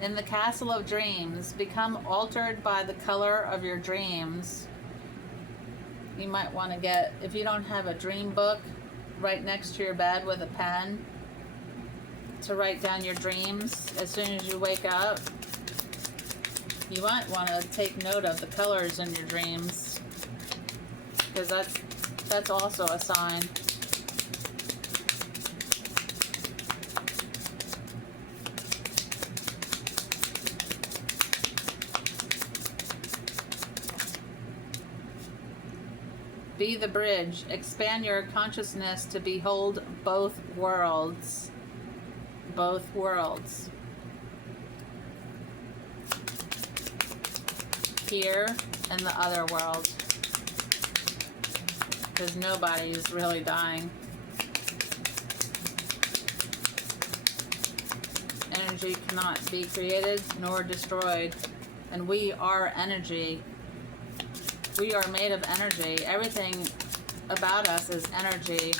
In the castle of dreams, become altered by the color of your dreams. You might want to get, if you don't have a dream book right next to your bed with a pen to write down your dreams as soon as you wake up, you might want to take note of the colors in your dreams, because that's also a sign. Be the bridge. Expand your consciousness to behold both worlds. Both worlds. Here and the other world. Because nobody's really dying. Energy cannot be created nor destroyed. And we are energy. We are made of energy. Everything about us is energy.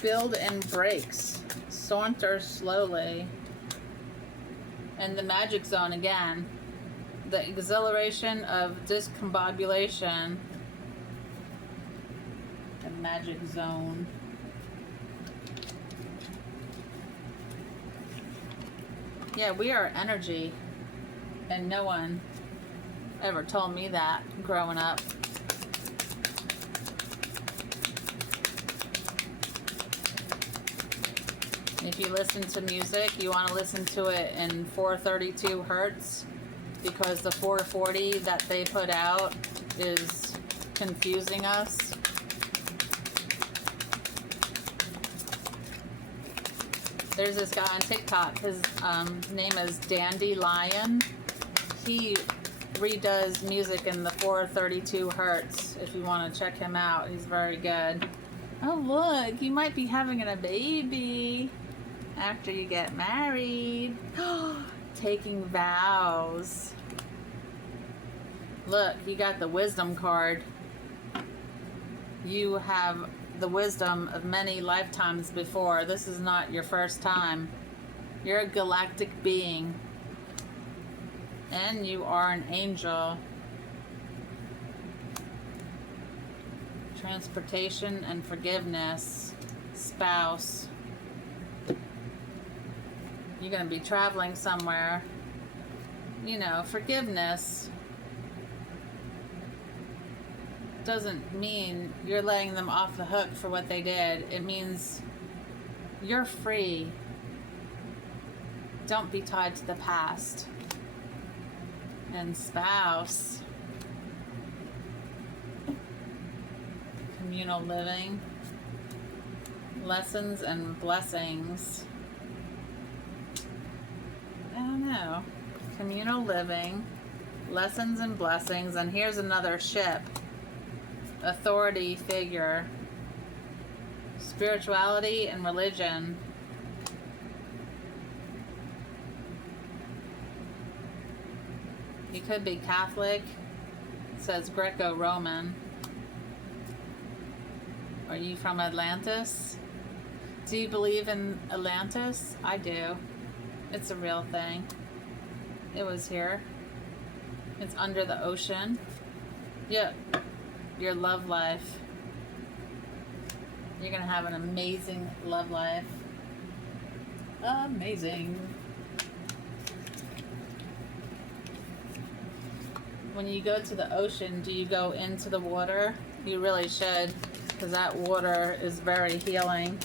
Build in breaks. Saunter slowly. And the magic zone again. The exhilaration of discombobulation. The magic zone. Yeah, we are energy, and no one ever told me that growing up. If you listen to music, you want to listen to it in 432 hertz, because the 440 that they put out is confusing us. There's this guy on TikTok, his name is Dandelion. He redoes music in the 432 hertz. If you want to check him out, he's very good. Oh look, you might be having a baby after you get married. Taking vows. Look, you got the wisdom card. You have the wisdom of many lifetimes before. This is not your first time. You're a galactic being. And you are an angel. Transportation and forgiveness. Spouse. You're going to be traveling somewhere. You know, forgiveness doesn't mean you're letting them off the hook for what they did. It means you're free. Don't be tied to the past. And spouse. Communal living. Lessons and blessings. I don't know. Communal living. Lessons and blessings. And here's another ship. Authority figure. Spirituality and religion. You could be Catholic. It says Greco-Roman. Are you from Atlantis? Do you believe in Atlantis? I do. It's a real thing. It was here. It's under the ocean. Yep. Your love life. You're going to have an amazing love life. Amazing. When you go to the ocean, do you go into the water? You really should, because that water is very healing.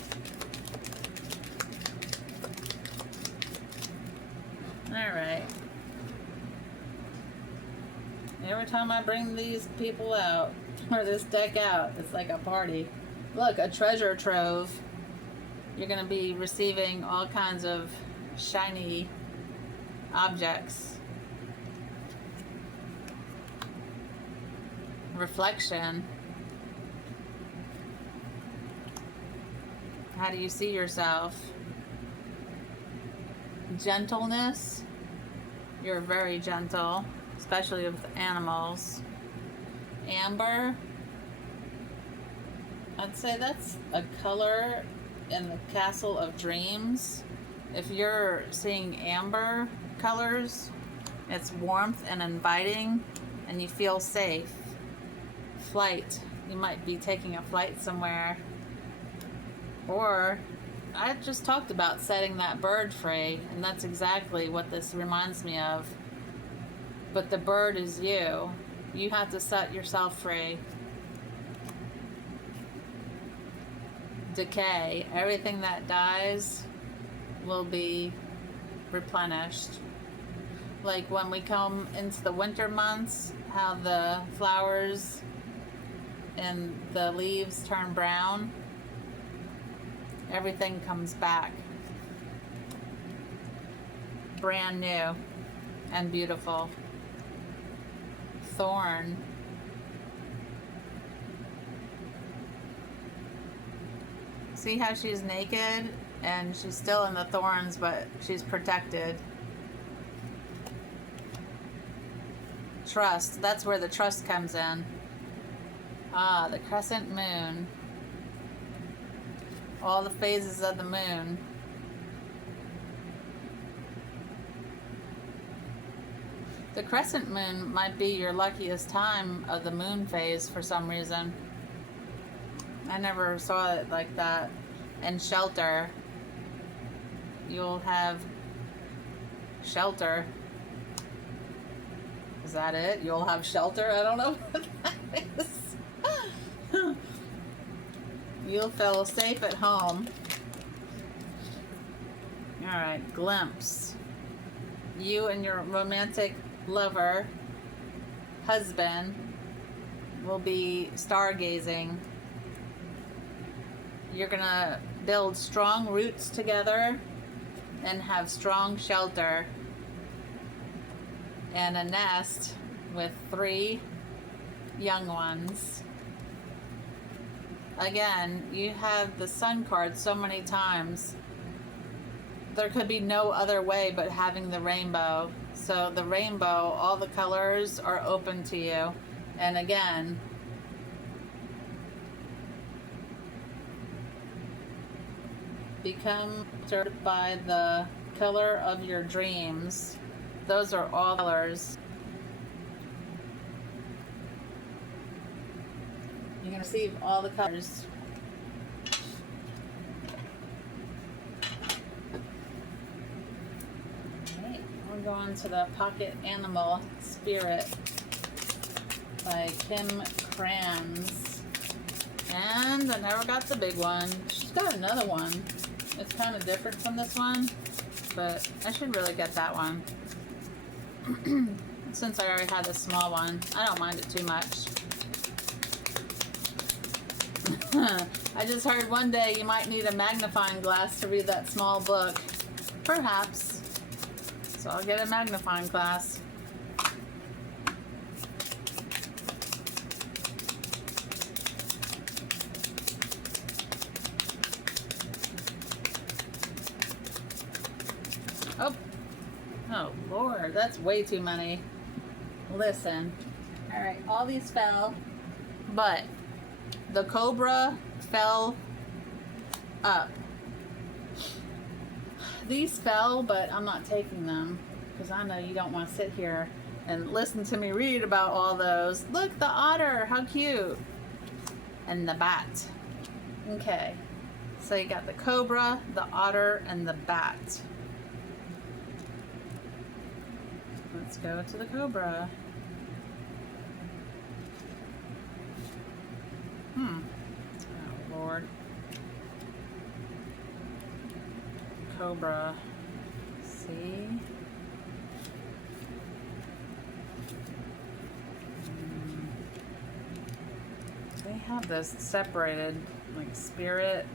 Alright. Every time I bring these people out, or this deck out, it's like a party. Look, a treasure trove. You're going to be receiving all kinds of shiny objects. Reflection. How do you see yourself? Gentleness. You're very gentle, especially with animals. Amber. I'd say that's a color in the Castle of Dreams. If you're seeing amber colors, it's warmth and inviting, and you feel safe. Flight. You might be taking a flight somewhere. Or, I just talked about setting that bird free, and that's exactly what this reminds me of. But the bird is you. You have to set yourself free. Decay. Everything that dies will be replenished. Like when we come into the winter months, how the flowers and the leaves turn brown, everything comes back brand new and beautiful. Thorn. See how she's naked and she's still in the thorns, but she's protected. Trust. That's where the trust comes in. Ah, the crescent moon. All the phases of the moon. The crescent moon might be your luckiest time of the moon phase for some reason. I never saw it like that. And shelter. You'll have shelter. Is that it? You'll have shelter? I don't know what that is. You'll feel safe at home. Alright, glimpse. You and your romantic lover, husband, will be stargazing. You're gonna build strong roots together and have strong shelter. And a nest with 3 young ones. Again, you have the sun card so many times. There could be no other way but having the rainbow. So the rainbow, all the colors are open to you. And again, become stirred by the color of your dreams. Those are all colors. You can receive all the colors. Alright, we're going to the Pocket Animal Spirit by Kim Kranz. And I never got the big one. She's got another one. It's kind of different from this one, but I should really get that one. Since I already had the small one, I don't mind it too much. I just heard one day you might need a magnifying glass to read that small book. Perhaps. So I'll get a magnifying glass. Oh. Oh, Lord, that's way too many. Listen. Alright, all these fell, but the cobra fell up. These fell, but I'm not taking them because I know you don't want to sit here and listen to me read about all those. Look, the otter, how cute. And the bat. Okay, so you got the cobra, the otter, and the bat. Let's go to the cobra. Oh, Lord. Cobra. See? They have this separated, like spirit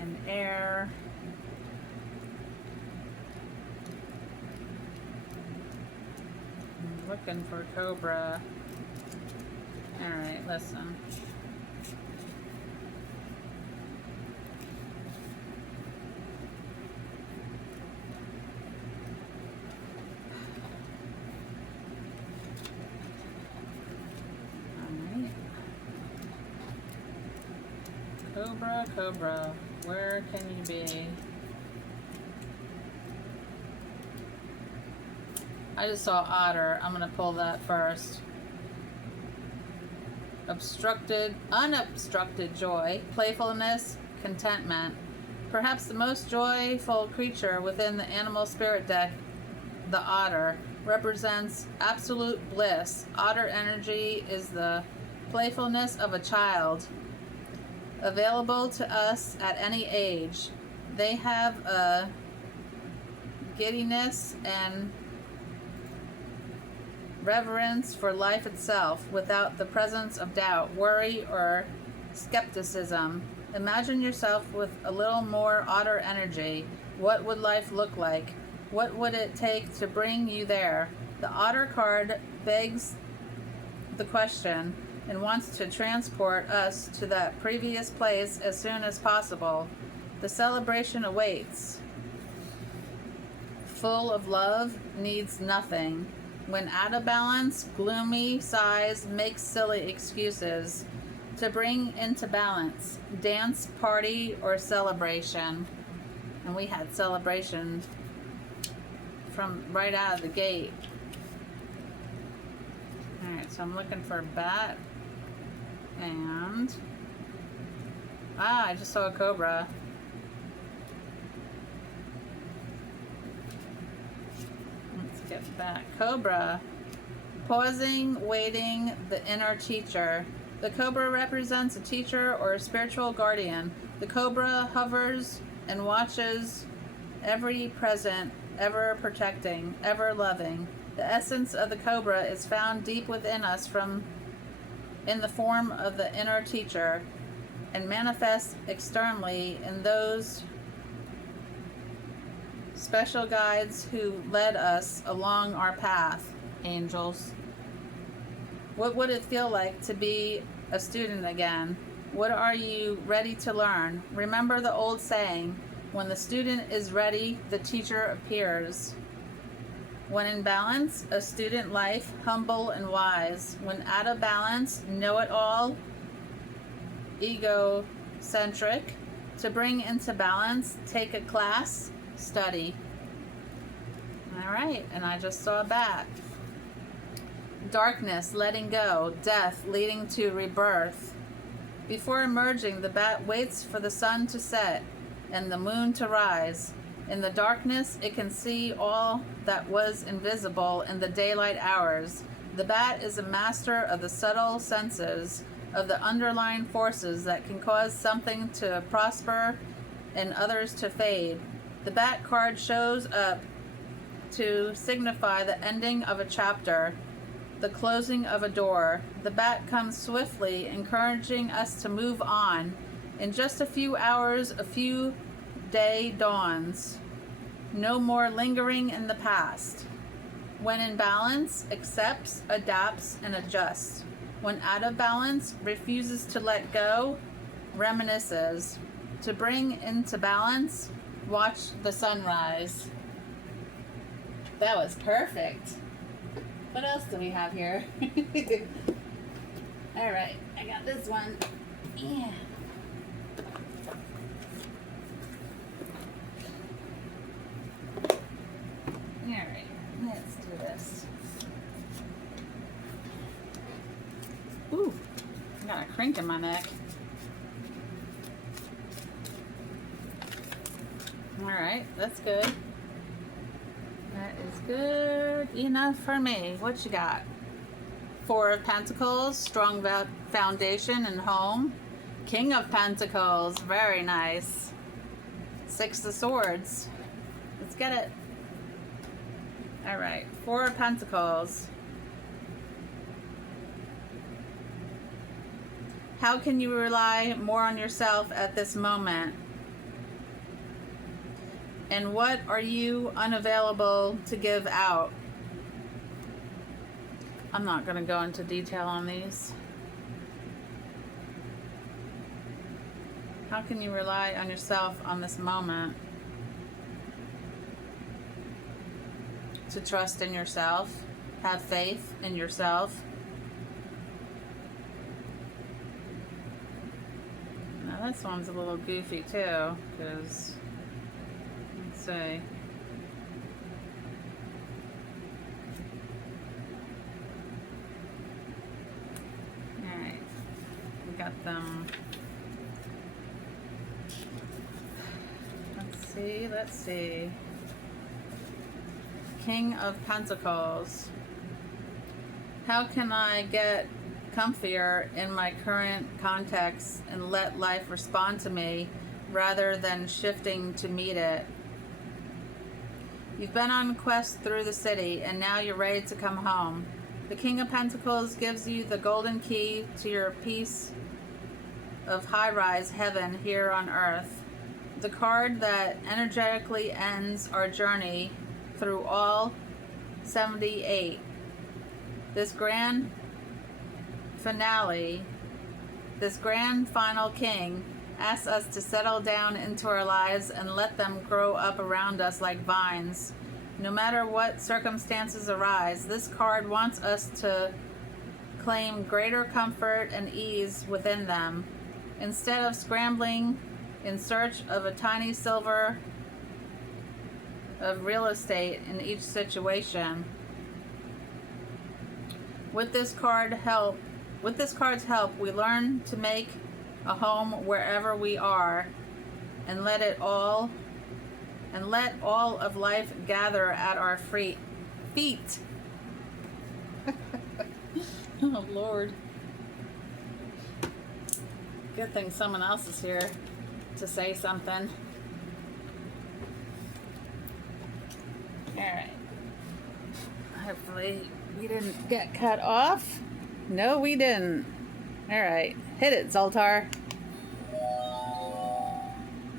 and air. I'm looking for cobra. Alright, listen. Cobra, Cobra, where can you be? I just saw Otter. I'm going to pull that first. Unobstructed joy, playfulness, contentment. Perhaps the most joyful creature within the animal spirit deck, the otter, represents absolute bliss. Otter energy is the playfulness of a child, available to us at any age. They have a giddiness and reverence for life itself without the presence of doubt, worry, or skepticism. Imagine yourself with a little more otter energy. What would life look like? What would it take to bring you there? The otter card begs the question and wants to transport us to that previous place as soon as possible. The celebration awaits. Full of love, needs nothing. When out of balance, gloomy sighs, makes silly excuses. To bring into balance, dance, party, or celebration. And we had celebration from right out of the gate. Alright, so I'm looking for bat. And I just saw a cobra. Let's get back. Cobra. Pausing, waiting, the inner teacher. The cobra represents a teacher or a spiritual guardian. The cobra hovers and watches, ever present, ever protecting, ever loving. The essence of the cobra is found deep within us in the form of the inner teacher and manifests externally in those special guides who led us along our path, angels. What would it feel like to be a student again? What are you ready to learn? Remember the old saying, when the student is ready, the teacher appears. When in balance, a student life, humble and wise. When out of balance, know-it-all, egocentric. To bring into balance, take a class, study. All right, and I just saw a bat. Darkness, letting go, death leading to rebirth. Before emerging, the bat waits for the sun to set and the moon to rise. In the darkness, it can see all that was invisible in the daylight hours. The bat is a master of the subtle senses, of the underlying forces that can cause something to prosper and others to fade. The bat card shows up to signify the ending of a chapter, the closing of a door. The bat comes swiftly, encouraging us to move on. In just a few hours, a few day dawns. No more lingering in the past. When in balance, accepts, adapts, and adjusts. When out of balance, refuses to let go, reminisces. To bring into balance, watch the sunrise. That was perfect. What else do we have here? All right, I got this one. Yeah. All right, let's do this. Ooh, I got a crink in my neck. All right, that's good. That is good enough for me. What you got? Four of Pentacles, strong foundation and home. King of Pentacles, very nice. Six of Swords. Let's get it. All right, Four of Pentacles. How can you rely more on yourself at this moment? And what are you unavailable to give out? I'm not going to go into detail on these. How can you rely on yourself on this moment? To trust in yourself, have faith in yourself. Now This one's a little goofy too, because, let's see. Alright, we got them. Let's see. King of Pentacles. How can I get comfier in my current context and let life respond to me rather than shifting to meet it? You've been on a quest through the city and now you're ready to come home. The King of Pentacles gives you the golden key to your piece of high-rise heaven here on earth. The card that energetically ends our journey through all 78. This grand finale, this grand final king asks us to settle down into our lives and let them grow up around us like vines. No matter what circumstances arise, this card wants us to claim greater comfort and ease within them. Instead of scrambling in search of a tiny sliver of real estate in each situation. With this card's help, we learn to make a home wherever we are and let all of life gather at our feet. Oh Lord. Good thing someone else is here to say something. Alright. Hopefully we didn't get cut off. No, we didn't. Alright. Hit it, Zoltar.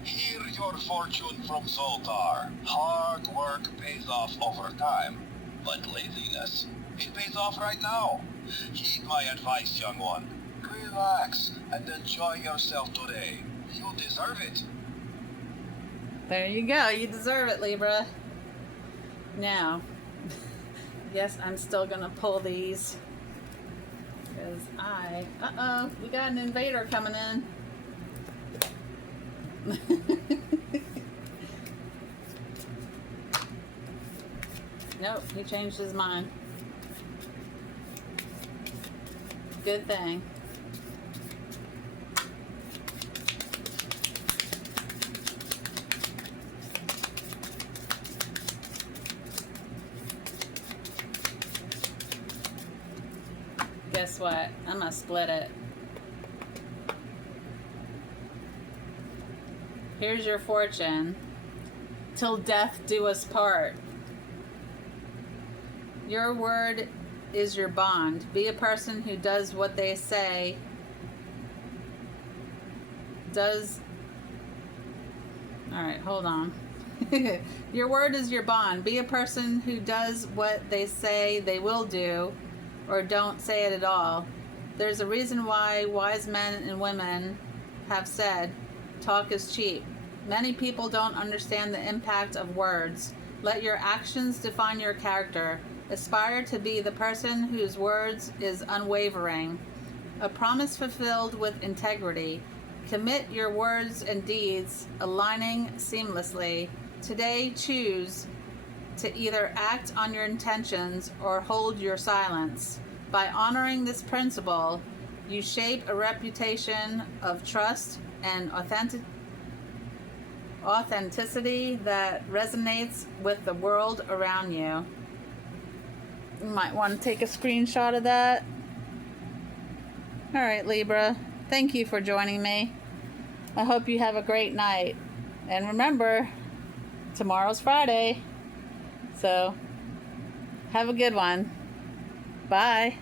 Hear your fortune from Zoltar. Hard work pays off over time, but laziness, it pays off right now. Heed my advice, young one. Relax and enjoy yourself today. You deserve it. There you go. You deserve it, Libra. Now, yes, I'm still going to pull these. Because uh-oh, we got an invader coming in. Nope, he changed his mind. Good thing. Guess what? I'm gonna split it. Here's your fortune. Till death do us part. Your word is your bond. Be a person who does what they say. Alright, hold on. Your word is your bond. Be a person who does what they say they will do, or don't say it at all. There's a reason why wise men and women have said, talk is cheap. Many people don't understand the impact of words. Let your actions define your character. Aspire to be the person whose words is unwavering. A promise fulfilled with integrity. Commit your words and deeds, aligning seamlessly. Today, choose to either act on your intentions or hold your silence. By honoring this principle, you shape a reputation of trust and authenticity that resonates with the world around you. You might want to take a screenshot of that. All right, Libra. Thank you for joining me. I hope you have a great night. And remember, tomorrow's Friday. So, have a good one. Bye.